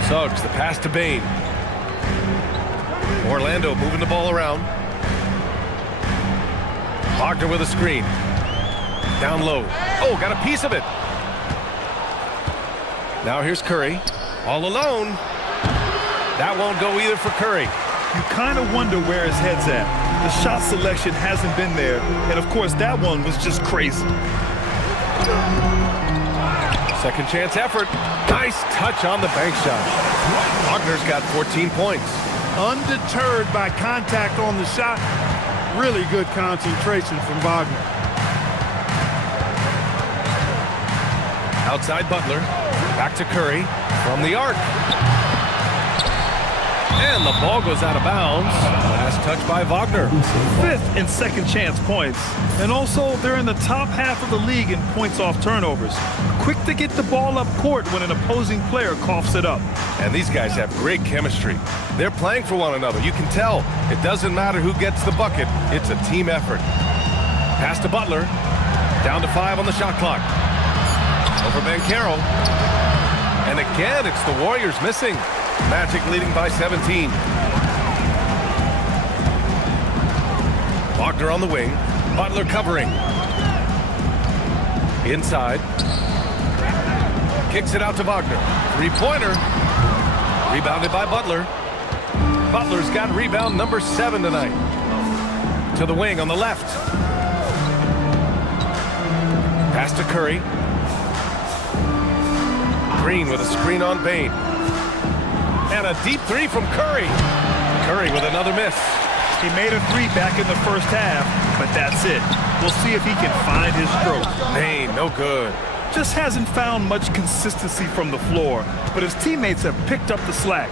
Suggs, the pass to Bane. Orlando moving the ball around. Wagner with a screen. Down low. Oh, got a piece of it. Now here's Curry. All alone. That won't go either for Curry. You kind of wonder where his head's at. The shot selection hasn't been there. And of course, that one was just crazy. Second chance effort. Nice touch on the bank shot. Wagner's got 14 points. Undeterred by contact on the shot. Really good concentration from Wagner. Outside Butler. Back to Curry. From the arc. And the ball goes out of bounds. Last touch by Wagner. 5th and second chance points. And also, they're in the top half of the league in points off turnovers. Quick to get the ball up court when an opposing player coughs it up. And these guys have great chemistry. They're playing for one another. You can tell. It doesn't matter who gets the bucket. It's a team effort. Pass to Butler. Down to 5 on the shot clock. Over Banchero. And again, it's the Warriors missing. Magic leading by 17. Wagner on the wing. Butler covering. Inside. Kicks it out to Wagner. 3-pointer. Rebounded by Butler. Butler's got rebound number 7 tonight. To the wing on the left. Pass to Curry. Green with a screen on Bane. And a deep 3 from Curry. Curry with another miss. He made a 3 back in the first half, but that's it. We'll see if he can find his stroke. Bane, no good. Just hasn't found much consistency from the floor, but his teammates have picked up the slack.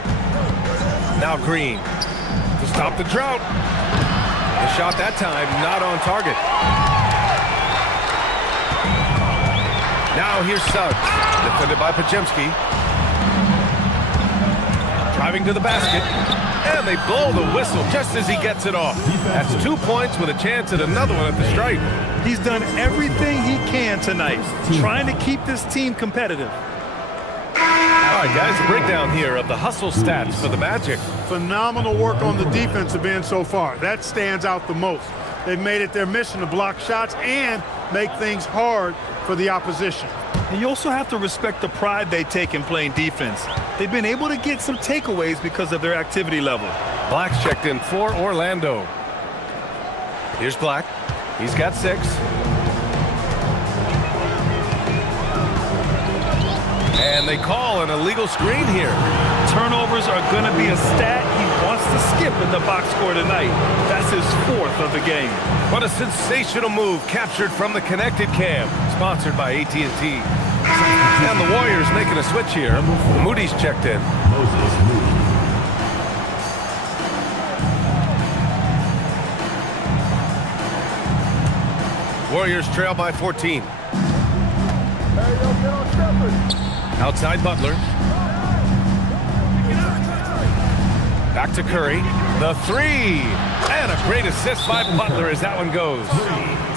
Now Green to stop the drought. The shot that time not on target. Now here's Suggs, defended by Podziemski. Driving to the basket, and they blow the whistle just as he gets it off. That's 2 points with a chance at another one at the stripe. He's done everything he can tonight, trying to keep this team competitive. All right, guys, a breakdown here of the hustle stats for the Magic. Phenomenal work on the defensive end so far. That stands out the most. They've made it their mission to block shots and make things hard for the opposition. And you also have to respect the pride they take in playing defense. They've been able to get some takeaways because of their activity level. Black's checked in for Orlando. Here's Black. He's got 6. And they call an illegal screen here. Turnovers are going to be a stat he wants to skip in the box score tonight. That's his 4th of the game. What a sensational move captured from the connected cam, sponsored by AT&T. And the Warriors making a switch here. Moody's checked in. Warriors trail by 14. Outside Butler. Back to Curry. The 3. And a great assist by Butler as that one goes.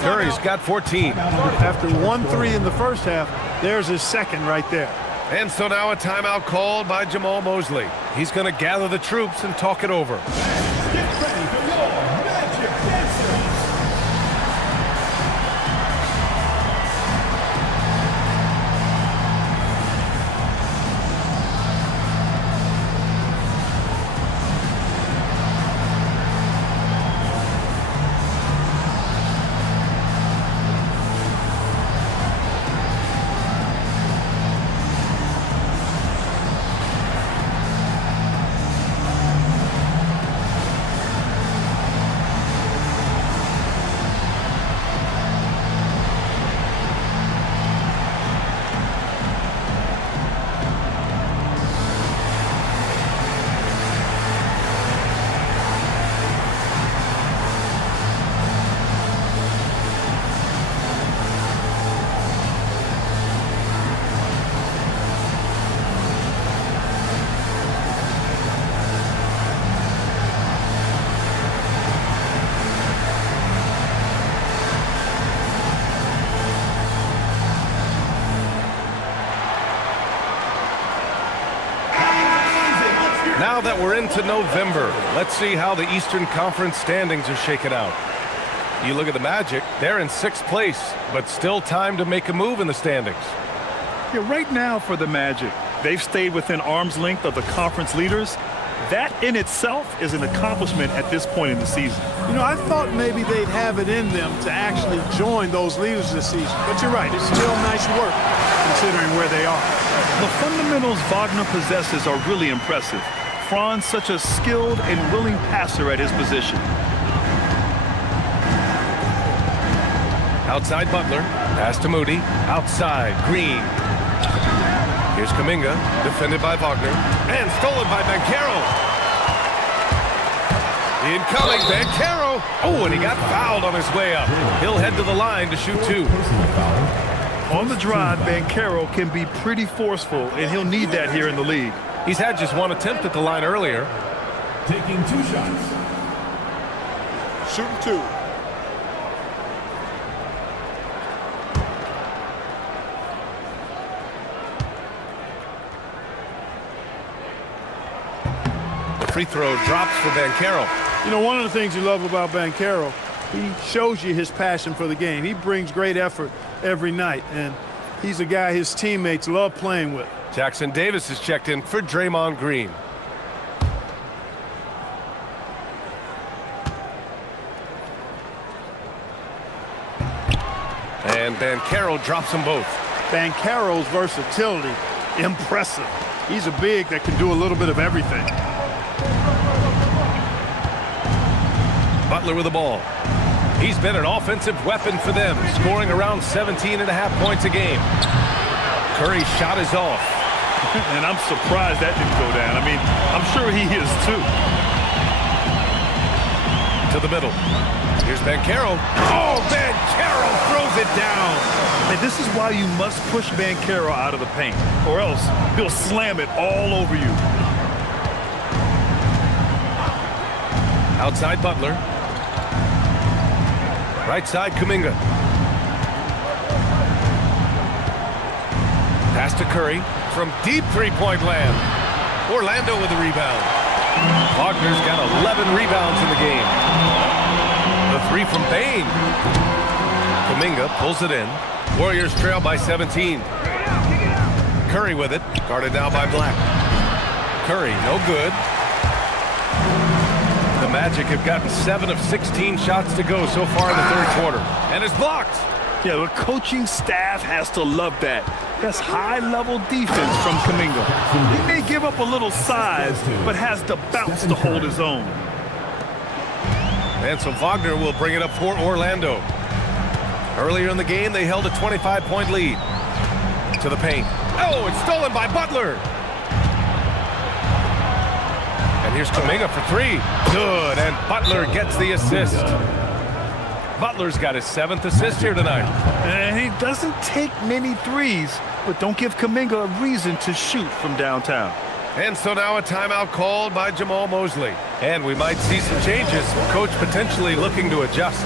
Curry's got 14. After 1-3 in the first half, there's his second right there. And so now a timeout called by Jamal Mosley. He's going to gather the troops and talk it over. now that we're into November, let's see how the Eastern Conference standings are shaken out. You look at the Magic, they're in 6th place, but still time to make a move in the standings. Yeah, right now for the Magic, they've stayed within arm's length of the conference leaders. That in itself is an accomplishment at this point in the season. You know, I thought maybe they'd have it in them to actually join those leaders this season. But you're right, it's still nice work considering where they are. The fundamentals Wagner possesses are really impressive. Franz such a skilled and willing passer at his position. Outside Butler, pass to Moody, outside Green. Here's Kuminga, defended by Wagner, and stolen by Banchero. Incoming, Banchero. Oh, and he got fouled on his way up. He'll head to the line to shoot 2. On the drive, Banchero can be pretty forceful, and he'll need that here in the league. He's had just 1 attempt at the line earlier. Taking 2 shots. Shooting 2. Free throw drops for Banchero. You know, one of the things you love about Banchero, he shows you his passion for the game. He brings great effort every night, and he's a guy his teammates love playing with. Jackson Davis is checked in for Draymond Green. And Banchero drops them both. Banchero's versatility, impressive. He's a big that can do a little bit of everything. Butler with the ball. He's been an offensive weapon for them, scoring around 17.5 points a game. Curry's shot is off. And I'm surprised that didn't go down. I mean, I'm sure he is too. To the middle. Here's Banchero. Oh, Banchero throws it down. And this is why you must push Banchero out of the paint, or else he'll slam it all over you. Outside Butler. Right side Kuminga. Pass to Curry from deep three-point land. Orlando with the rebound. Wagner's got 11 rebounds in the game. The 3 from Bain. Kuminga pulls it in. Warriors trail by 17. Curry with it. Guarded now by Black. Curry, no good. The Magic have gotten 7 of 16 shots to go so far in the 3rd quarter. And it's blocked. Yeah, the coaching staff has to love that. That's high-level defense from Kuminga. He may give up a little size, but has the bounce to hold his own. And so Wagner will bring it up for Orlando. Earlier in the game, they held a 25-point lead. To the paint. Oh, it's stolen by Butler. And here's Kuminga for 3. Good, and Butler gets the assist. Butler's got his 7th assist here tonight. And he doesn't take many threes, but don't give Kuminga a reason to shoot from downtown. And so now a timeout called by Jamal Mosley. And we might see some changes. Coach potentially looking to adjust.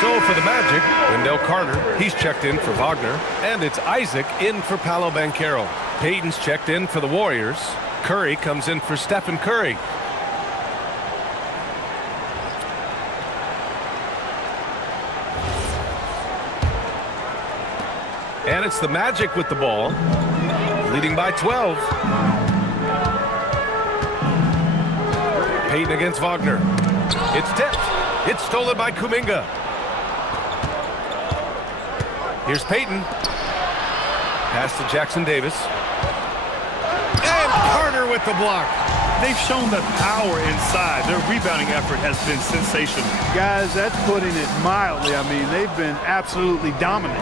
So for the Magic, Wendell Carter, he's checked in for Wagner. And it's Isaac in for Paolo Banchero. Payton's checked in for the Warriors. Curry comes in for Stephen Curry. And it's the Magic with the ball, leading by 12. Payton against Wagner. It's tipped. It's stolen by Kuminga. Here's Payton. Pass to Jackson Davis. And Carter with the block. They've shown the power inside. Their rebounding effort has been sensational. Guys, that's putting it mildly. I mean, they've been absolutely dominant.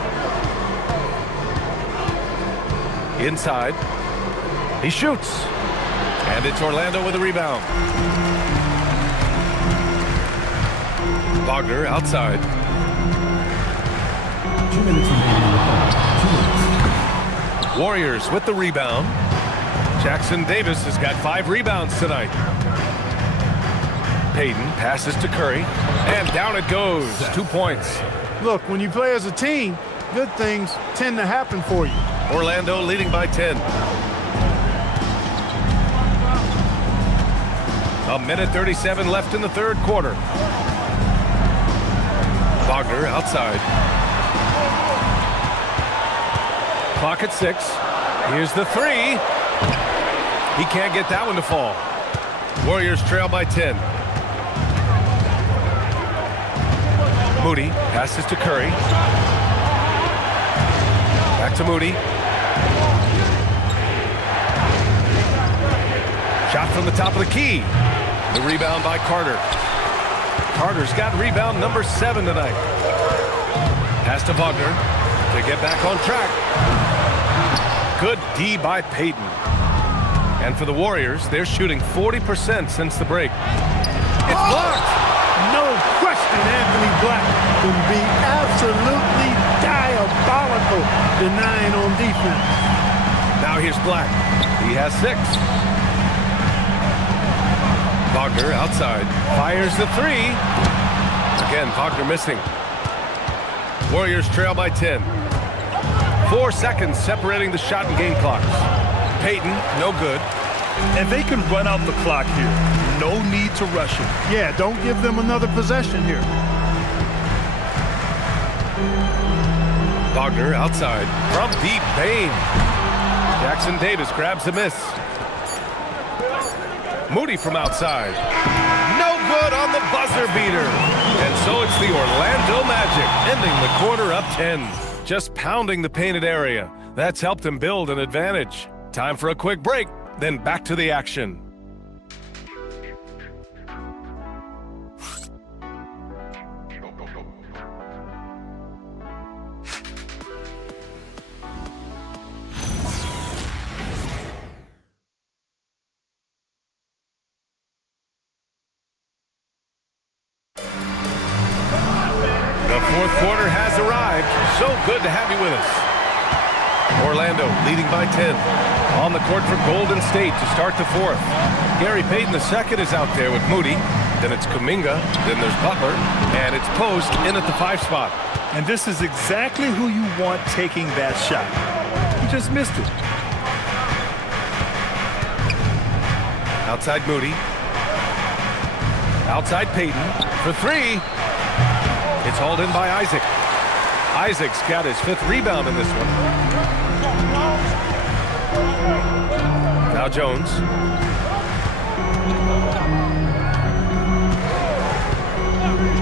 Inside. He shoots. And it's Orlando with a rebound. Wagner outside. 2 minutes remaining on the clock. 2 minutes. Warriors with the rebound. Jackson Davis has got 5 rebounds tonight. Payton passes to Curry. And down it goes. 2 points. Look, when you play as a team, good things tend to happen for you. Orlando leading by 10. A minute 37 left in the third quarter. Wagner outside. Clock at 6. Here's the 3. He can't get that one to fall. Warriors trail by 10. Moody passes to Curry. Back to Moody. Shot from the top of the key. The rebound by Carter. Carter's got rebound number 7 tonight. Pass to Wagner to get back on track. Good D by Payton. And for the Warriors, they're shooting 40% since the break. It's blocked. No question, Anthony Black can be absolutely diabolical denying on defense. Now here's Black. He has 6. Wagner outside. Fires the 3. Again, Wagner missing. Warriors trail by 10. 4 seconds separating the shot and game clocks. Payton, no good. And they can run out the clock here. No need to rush it. Yeah, don't give them another possession here. Wagner outside. From deep, Bain. Jackson Davis grabs a miss. Moody from outside. No good on the buzzer beater. And so it's the Orlando Magic, ending the quarter up 10. Just pounding the painted area. That's helped them build an advantage. Time for a quick break, then back to the action. The fourth quarter has arrived. So good to have you with us. Orlando leading by 10. On the court for Golden State to start the fourth. Gary Payton II is out there with Moody. Then it's Kuminga. Then there's Butler. And it's Post in at the 5 spot. And this is exactly who you want taking that shot. He just missed it. Outside Moody. Outside Payton for 3. It's hauled in by Isaac. Isaac's got his 5th rebound in this one. Now Jones.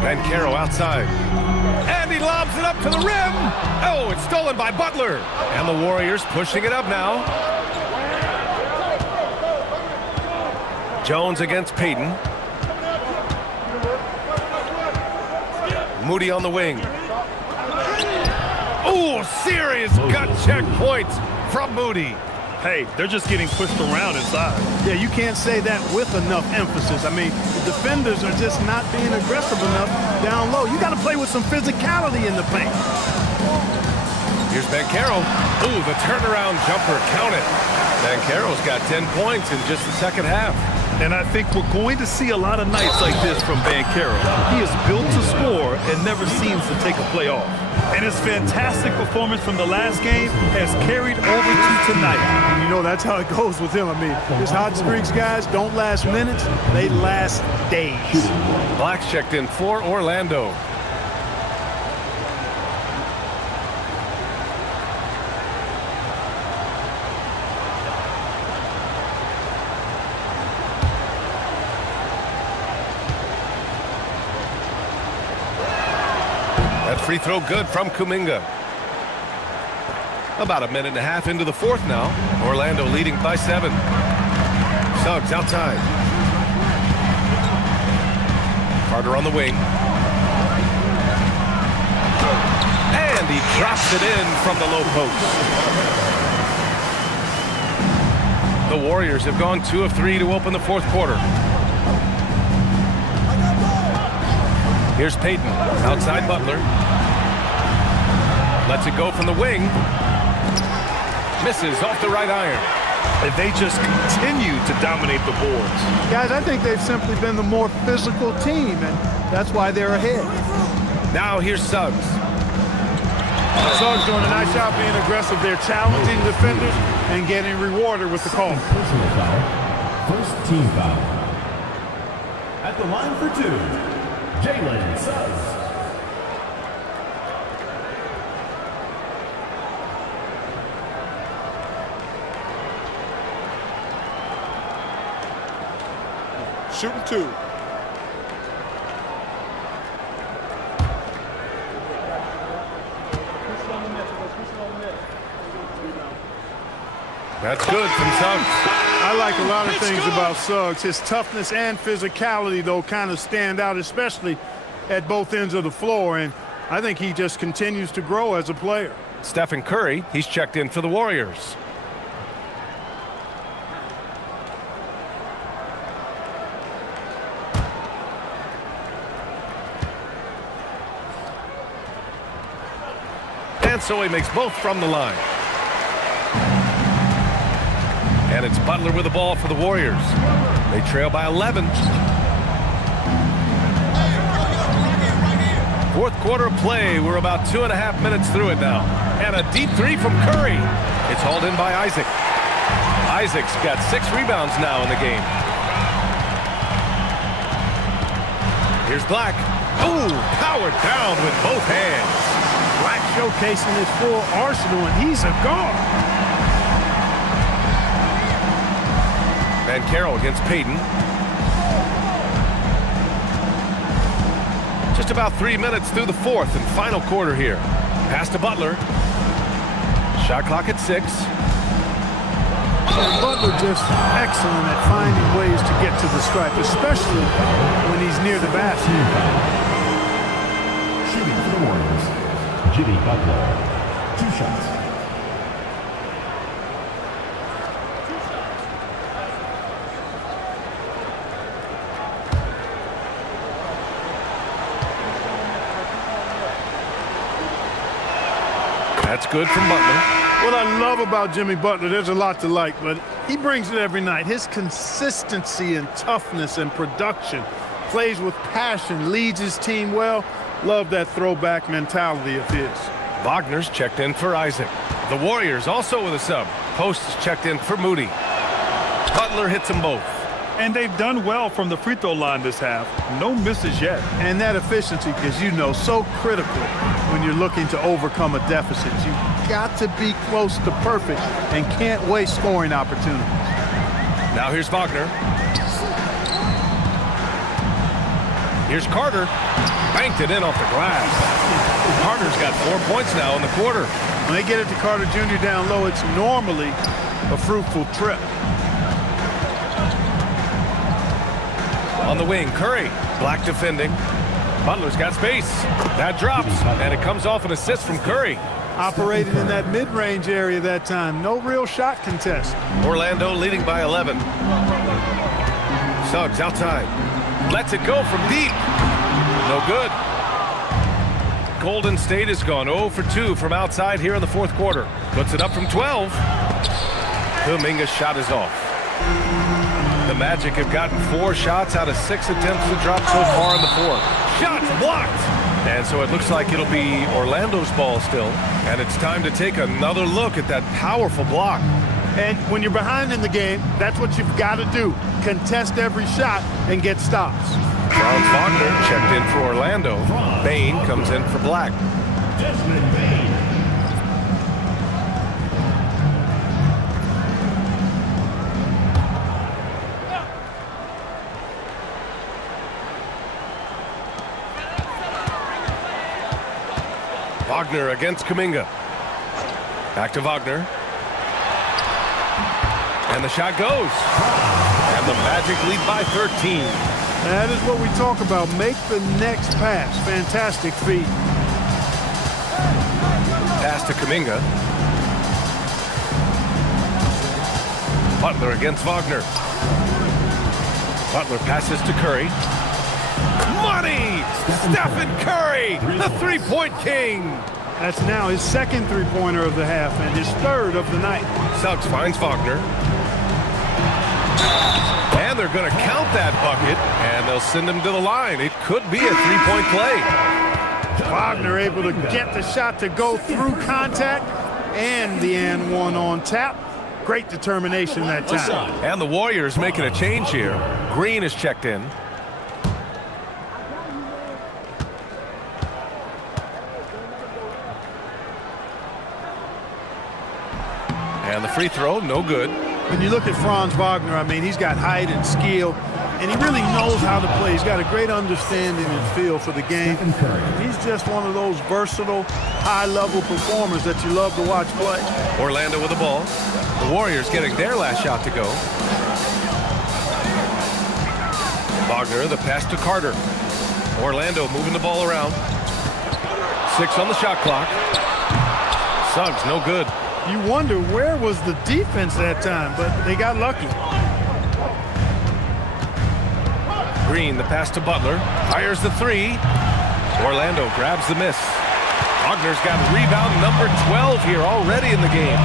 Banchero outside. And he lobs it up to the rim. Oh, it's stolen by Butler. And the Warriors pushing it up now. Jones against Payton. Moody on the wing. Oh, serious gut check points from Moody. Hey, they're just getting pushed around inside. Yeah, you can't say that with enough emphasis. I mean, the defenders are just not being aggressive enough down low. You got to play with some physicality in the paint. Here's Banchero. Ooh, the turnaround jumper. Count it. Banchero's got 10 points in just the second half. And I think we're going to see a lot of nights like this from Banchero. He is built to score and never seems to take a play off. And his fantastic performance from the last game has carried over to tonight. And you know, that's how it goes with him. I mean, his hot streaks, guys, don't last minutes. They last days. Black's checked in for Orlando. free throw good from Kuminga. About a minute and a half into the fourth now. Orlando leading by 7. Suggs outside. Carter on the wing. And he drops it in from the low post. The Warriors have gone 2 of 3 to open the fourth quarter. Here's Payton outside Butler. Lets it go from the wing. Misses off the right iron. And they just continue to dominate the boards. Guys, I think they've simply been the more physical team, and that's why they're ahead. Now here's Suggs. Suggs doing a nice job being aggressive. They're challenging defenders and getting rewarded with the call. Personal foul. First team foul. At the line for 2, Jalen Suggs. Shooting 2. That's good from Suggs. I like a lot of things about Suggs. His toughness and physicality, though, kind of stand out, especially at both ends of the floor. And I think he just continues to grow as a player. Stephen Curry, he's checked in for the Warriors. And so he makes both from the line. And it's Butler with the ball for the Warriors. They trail by 11. Fourth quarter of play. We're about 2.5 minutes through it now. And a deep 3 from Curry. It's hauled in by Isaac. Isaac's got 6 rebounds now in the game. Here's Black. Ooh, powered down with both hands. Black showcasing his full arsenal, and he's a guard. Van Carroll against Payton. Just about 3 minutes through the fourth and final quarter here. Pass to Butler. Shot clock at 6. And Butler just excellent at finding ways to get to the stripe, especially when he's near the basket. Shooting for the Warriors, Jimmy Butler. 2 shots. That's good from Butler. What I love about Jimmy Butler, there's a lot to like, but he brings it every night. His consistency and toughness and production, plays with passion, leads his team well. Love that throwback mentality of his. Wagner's checked in for Isaac. The Warriors also with a sub. Post is checked in for Moody. Butler hits them both. And they've done well from the free throw line this half. No misses yet. And that efficiency, because you know, so critical when you're looking to overcome a deficit. You've got to be close to perfect and can't waste scoring opportunities. Now here's Wagner. Here's Carter. Banked it in off the glass. Carter's got 4 points now in the quarter. When they get it to Carter Jr. down low, it's normally a fruitful trip. On the wing, Curry. Black defending. Butler's got space. That drops, and it comes off an assist from Curry. Operated in that mid-range area that time. No real shot contest. Orlando leading by 11. Suggs outside. Lets it go from deep. No good. Golden State has gone 0 for 2 from outside here in the fourth quarter. Puts it up from 12. Kuminga's shot is off. The Magic have gotten 4 shots out of 6 attempts to drop so far in the fourth. Shots blocked! And so it looks like it'll be Orlando's ball still. And it's time to take another look at that powerful block. And when you're behind in the game, that's what you've got to do. Contest every shot and get stops. Franz Wagner checked in for Orlando. Bain comes in for Black. Desmond Bain. Wagner against Kuminga. Back to Wagner. And the shot goes. And the Magic lead by 13. That is what we talk about. Make the next pass. Fantastic feat. Pass to Kuminga. Butler against Wagner. Butler passes to Curry. Money! Stephen Curry, the three-point king. That's now his second three-pointer of the half and his third of the night. Suggs finds Wagner. And they're going to count that bucket, and they'll send him to the line. It could be a three-point play. Wagner able to get the shot to go through contact and the and one on tap. Great determination that time. And the Warriors making a change here. Green is checked in. And the free throw, no good. When you look at Franz Wagner, I mean, he's got height and skill, and he really knows how to play. He's got a great understanding and feel for the game. He's just one of those versatile, high-level performers that you love to watch play. Orlando with the ball. The Warriors getting their last shot to go. Wagner, the pass to Carter. Orlando moving the ball around. 6 on the shot clock. Suggs, no good. You wonder where was the defense that time, but they got lucky. Green, the pass to Butler. Fires the three. Orlando grabs the miss. Wagner's got rebound number 12 here already in the game.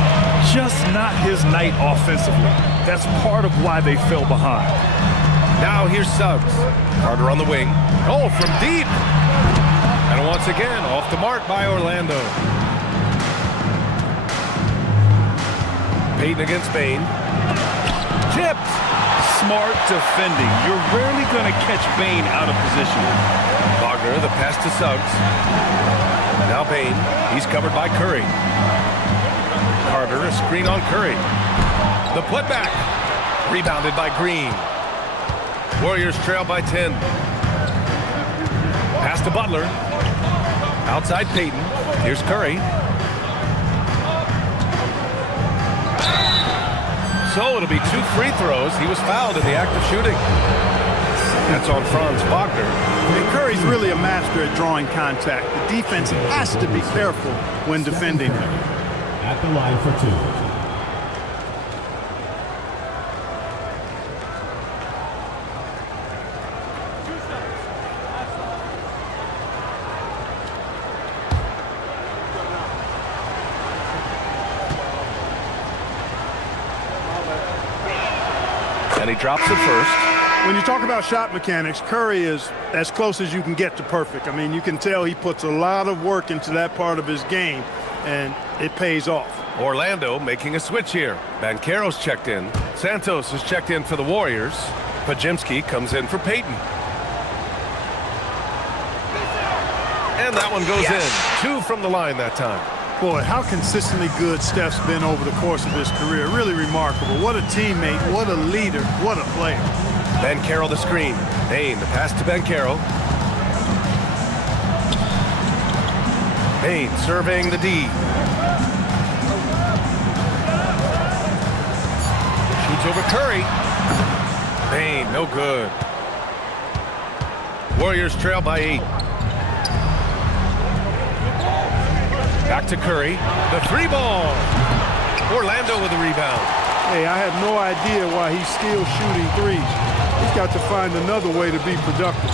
Just not his night offensively. That's part of why they fell behind. Now here's Suggs. Carter on the wing. Oh, from deep. And once again, off the mark by Orlando. Payton against Bain. Tipped. Smart defending. You're rarely going to catch Bain out of position. Wagner, the pass to Suggs. Now Bain. He's covered by Curry. Carter, a screen on Curry. The putback. Rebounded by Green. Warriors trail by 10. Pass to Butler. Outside Payton. Here's Curry. So it'll be 2 free throws. He was fouled in the act of shooting. That's on Franz Wagner. And Curry's really a master at drawing contact. The defense has to be careful when defending him. At the line for 2. And he drops it first. When you talk about shot mechanics, Curry is as close as you can get to perfect. I mean, you can tell he puts a lot of work into that part of his game, and it pays off. Orlando making a switch here. Banchero's checked in. Santos is checked in for the Warriors. Podziemski comes in for Payton. And that one goes in. 2 from the line that time. Boy, how consistently good Steph's been over the course of his career. Really remarkable. What a teammate, what a leader, what a player. Banchero the screen. Bain, the pass to Banchero. Bain surveying the D. Shoots over Curry. Bain, no good. Warriors trail by 8. Back to Curry. The 3-ball. Orlando with the rebound. Hey, I have no idea why he's still shooting threes. He's got to find another way to be productive.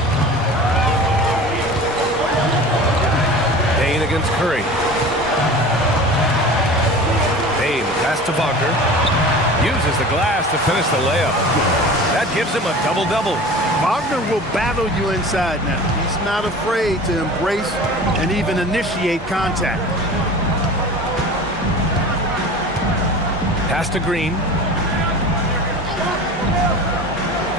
Bain against Curry. Bain, pass to Wagner. Uses the glass to finish the layup. That gives him a double-double. Wagner will battle you inside now. He's not afraid to embrace and even initiate contact. Pass to Green.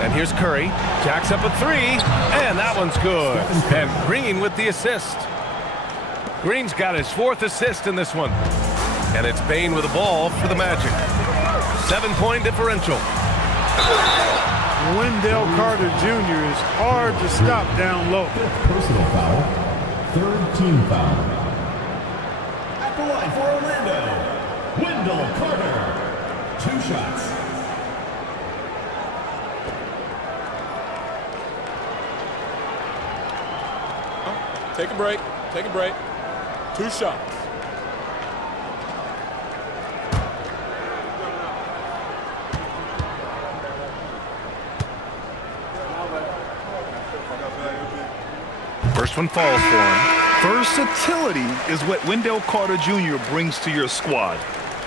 And here's Curry. Jacks up a 3. And that one's good. And Green with the assist. Green's got his 4th assist in this one. And it's Bain with the ball for the Magic. 7-point differential. Wendell Carter Jr. is hard to stop down low. Personal foul. 3rd team foul. line for Orlando, Wendell Carter. 2 shots. Take a break. Take a break. 2 shots. First one falls for him. Versatility is what Wendell Carter Jr. brings to your squad.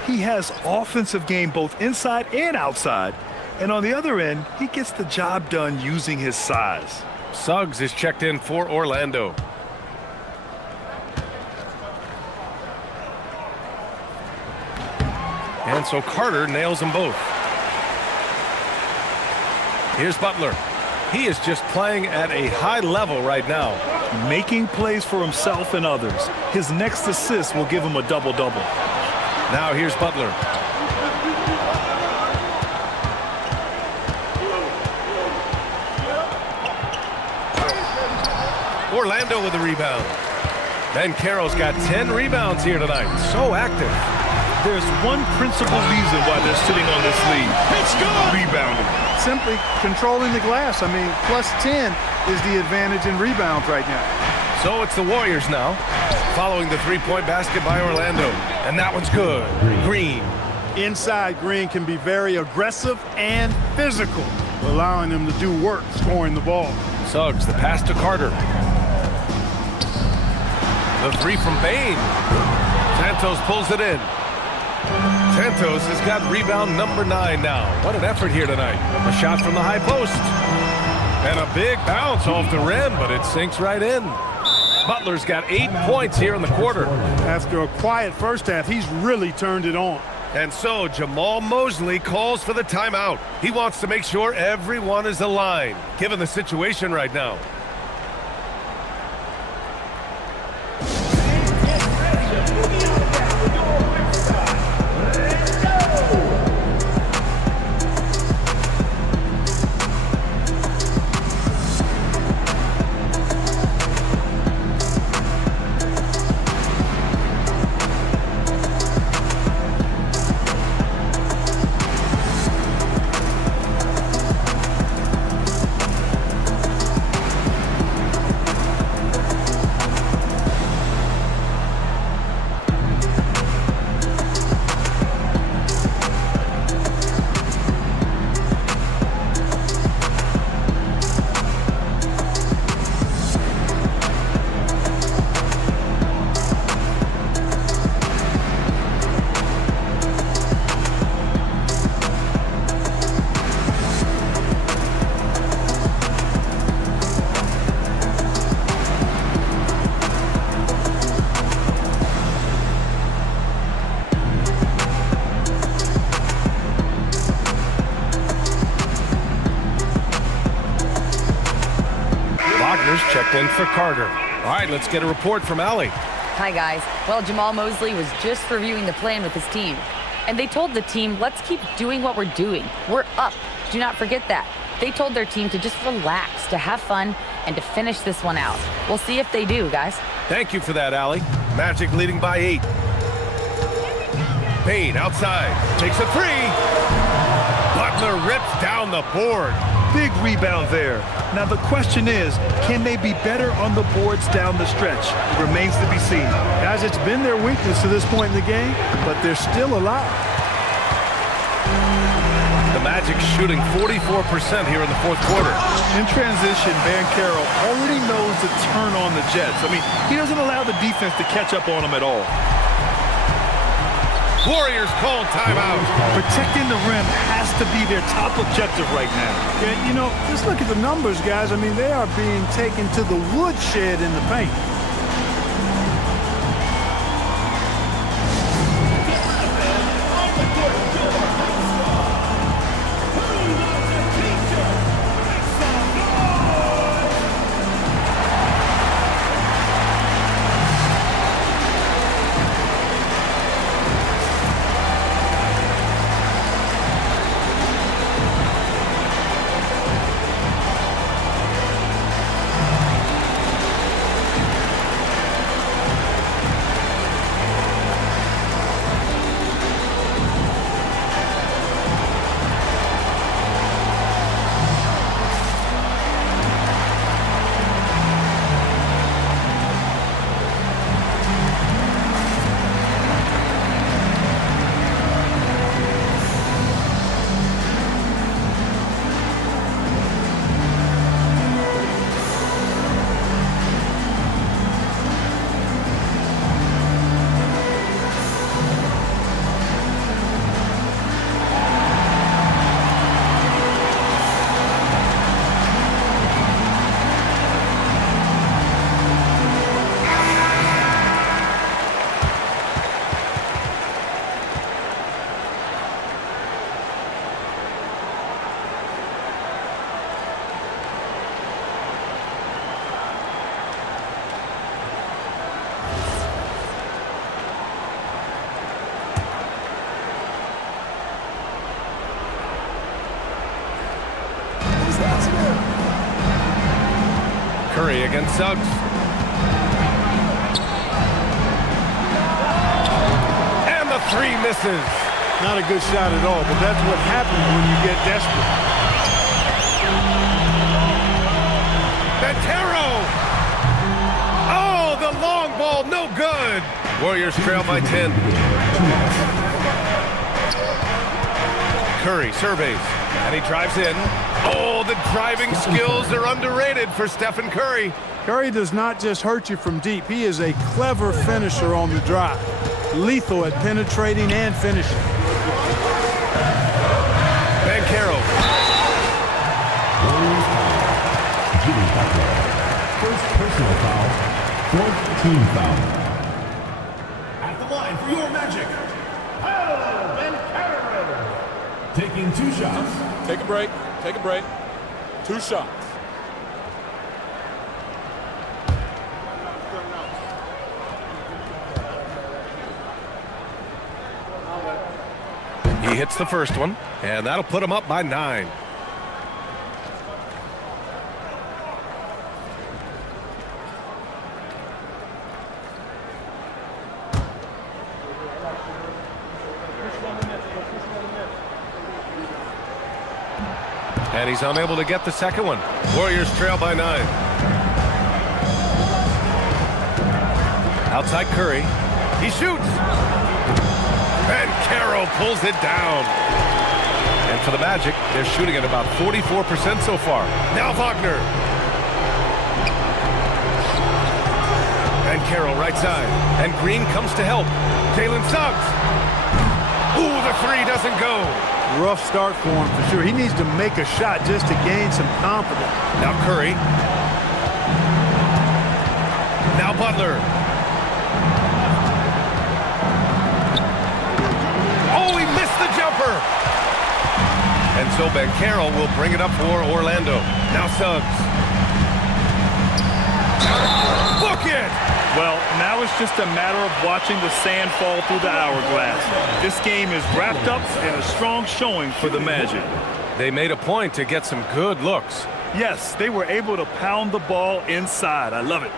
He has offensive game both inside and outside. And on the other end, he gets the job done using his size. Suggs is checked in for Orlando. And so Carter nails them both. Here's Butler. He is just playing at a high level right now. Making plays for himself and others. His next assist will give him a double-double. Now here's Butler. Orlando with the rebound. Ben Carroll's got 10 rebounds here tonight. So active. There's one principal reason why they're sitting on this lead. It's good. Rebounding. Simply controlling the glass. I mean, plus 10 is the advantage in rebounds right now. So it's the Warriors now, following the three-point basket by Orlando. And that one's good. Green. Inside, Green can be very aggressive and physical, allowing him to do work scoring the ball. Suggs, the pass to Carter. The three from Bain. Santos pulls it in. Santos has got rebound number 9 now. What an effort here tonight. A shot from the high post. And a big bounce off the rim, but it sinks right in. Butler's got 8 points here in the quarter. After a quiet first half, he's really turned it on. And so Jamal Mosley calls for the timeout. He wants to make sure everyone is aligned, given the situation right now. Checked in for Carter. All right, let's get a report from Allie. Hi, guys. Well, Jamal Mosley was just reviewing the plan with his team. And they told the team, let's keep doing what we're doing. We're up. Do not forget that. They told their team to just relax, to have fun, and to finish this one out. We'll see if they do, guys. Thank you for that, Allie. Magic leading by 8. Payne outside. Takes a 3. Butler rips down the board. Big rebound there. Now the question is, can they be better on the boards down the stretch? It remains to be seen. Guys, it's been their weakness to this point in the game, but they're still alive. The Magic shooting 44% here in the fourth quarter. In transition, Van Carroll already knows to turn on the Jets. I mean, he doesn't allow the defense to catch up on him at all. Warriors call timeout. Protecting the rim has to be their top objective right now. Yeah, you know, just look at the numbers, guys. I mean, they are being taken to the woodshed in the paint. Curry against Suggs. And the three misses. Not a good shot at all, but that's what happens when you get desperate. Banchero! Oh, the long ball, no good. Warriors trail by 10. Curry surveys, and he drives in. Oh, the driving skills are underrated for Stephen Curry. Curry does not just hurt you from deep. He is a clever finisher on the drive. Lethal at penetrating and finishing. Banchero. First personal foul, fourth team foul. At the line for your Magic, Banchero. Taking 2 shots. Take a break. Take a break. 2 shots. He hits the first one, and that'll put him up by 9. And he's unable to get the second one. Warriors trail by 9. Outside Curry. He shoots. Banchero pulls it down. And for the Magic, they're shooting at about 44% so far. Now Wagner. Banchero right side. And Green comes to help. Jalen Suggs. Ooh, the three doesn't go. Rough start for him for sure. He needs to make a shot just to gain some confidence. Now Curry. Now Butler. Oh, he missed the jumper. And so Banchero will bring it up for Orlando. Now Suggs. Book it! Well, now it's just a matter of watching the sand fall through the hourglass. This game is wrapped up in a strong showing for the Magic. They made a point to get some good looks. Yes, they were able to pound the ball inside. I love it.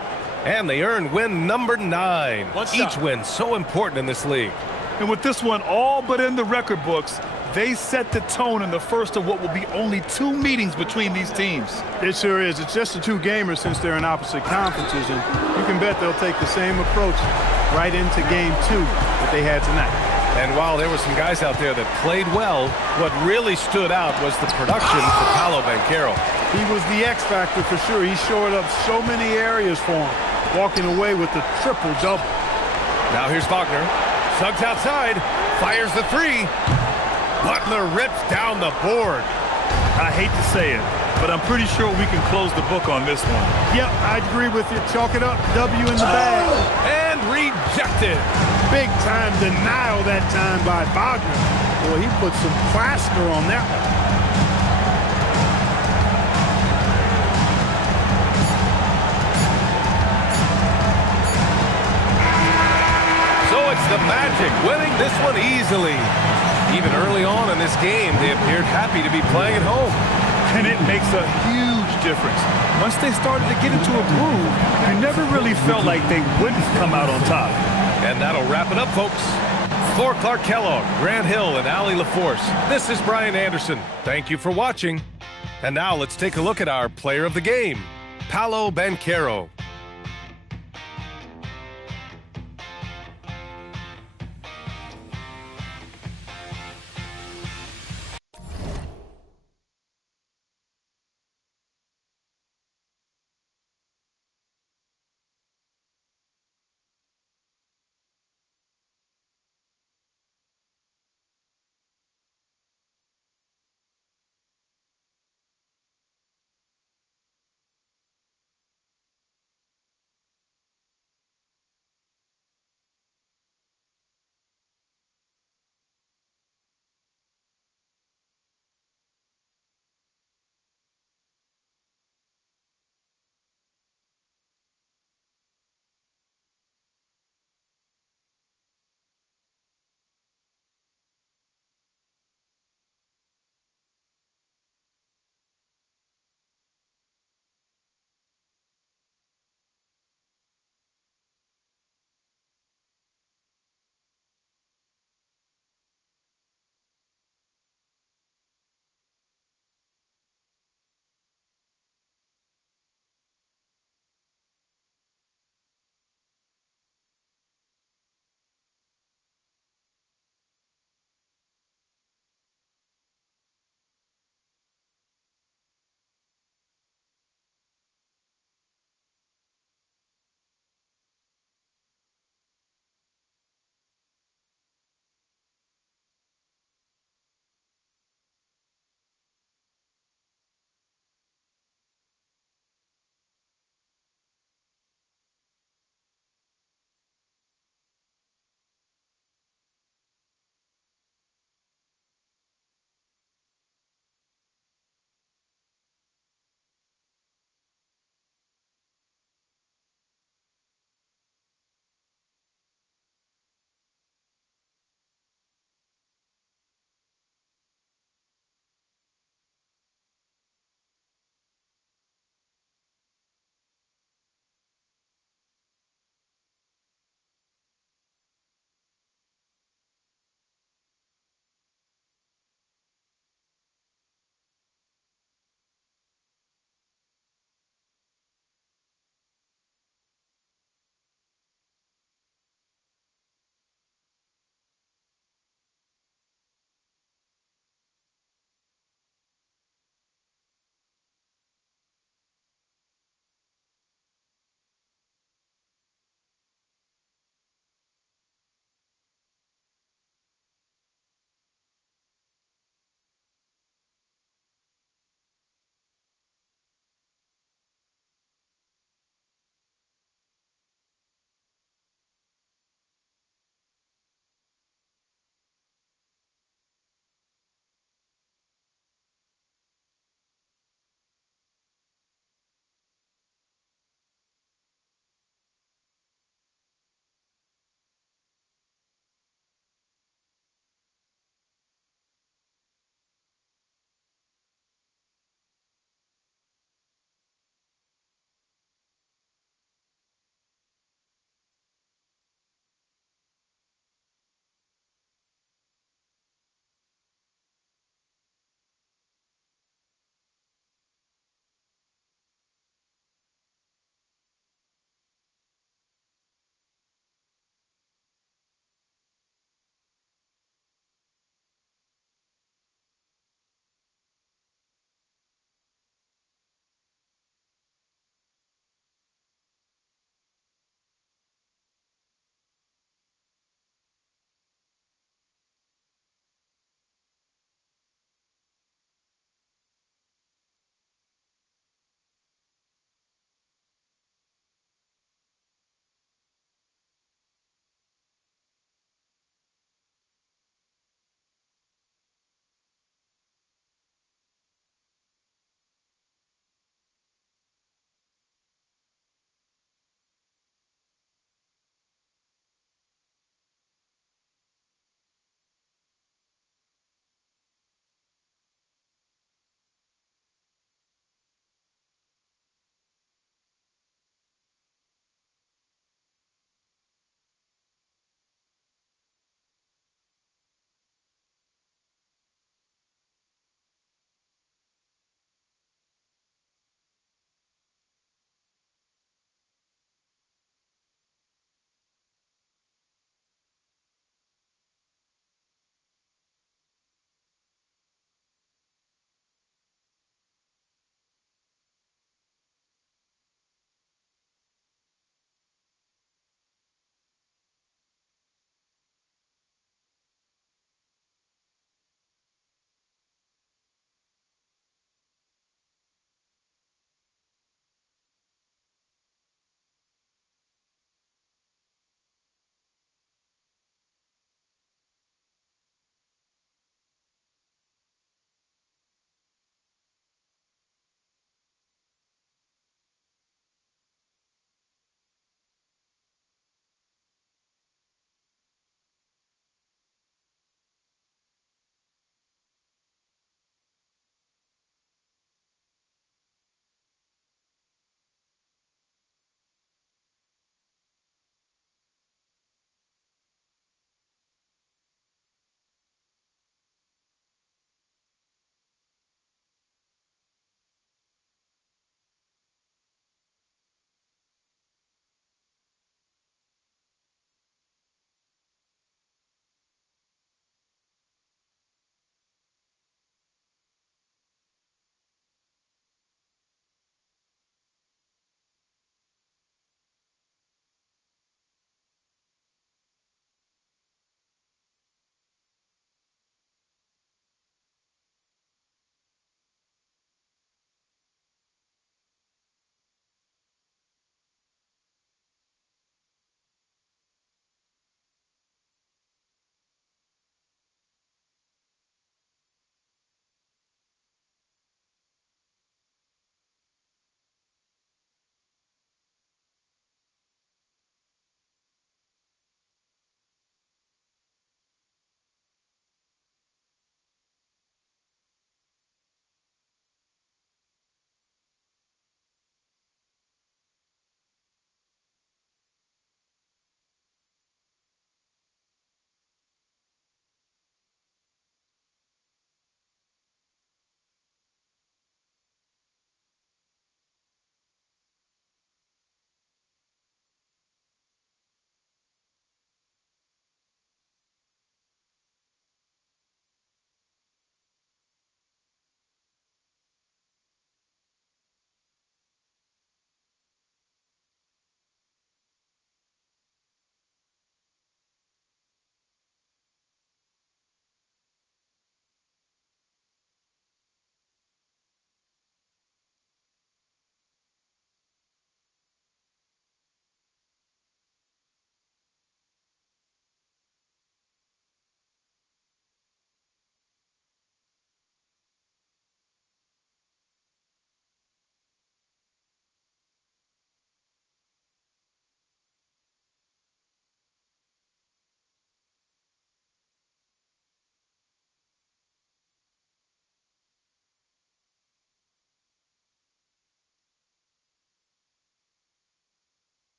And they earned win number 9. Each win so important in this league. And with this one all but in the record books, they set the tone in the first of what will be only 2 meetings between these teams. It sure is. It's just the 2 gamers since they're in opposite conferences, and you can bet they'll take the same approach right into game 2 that they had tonight. And while there were some guys out there that played well, what really stood out was the production for Paolo Banchero. He was the X factor for sure. He shored up so many areas for him, walking away with the triple-double. Now here's Wagner. Suggs outside, fires the 3. Butler rips down the board. I hate to say it, but I'm pretty sure we can close the book on this one. Yep, I agree with you. Chalk it up. W in the bag. And rejected. Big time denial that time by Wagner. Boy, he put some plaster on that one. So it's the Magic winning this one easily. Even early on in this game, they appeared happy to be playing at home. And it makes a huge difference. Once they started to get into a groove, you never really felt like they wouldn't come out on top. And that'll wrap it up, folks. For Clark Kellogg, Grant Hill, and Allie LaForce, this is Brian Anderson. Thank you for watching. And now let's take a look at our player of the game, Paolo Banchero.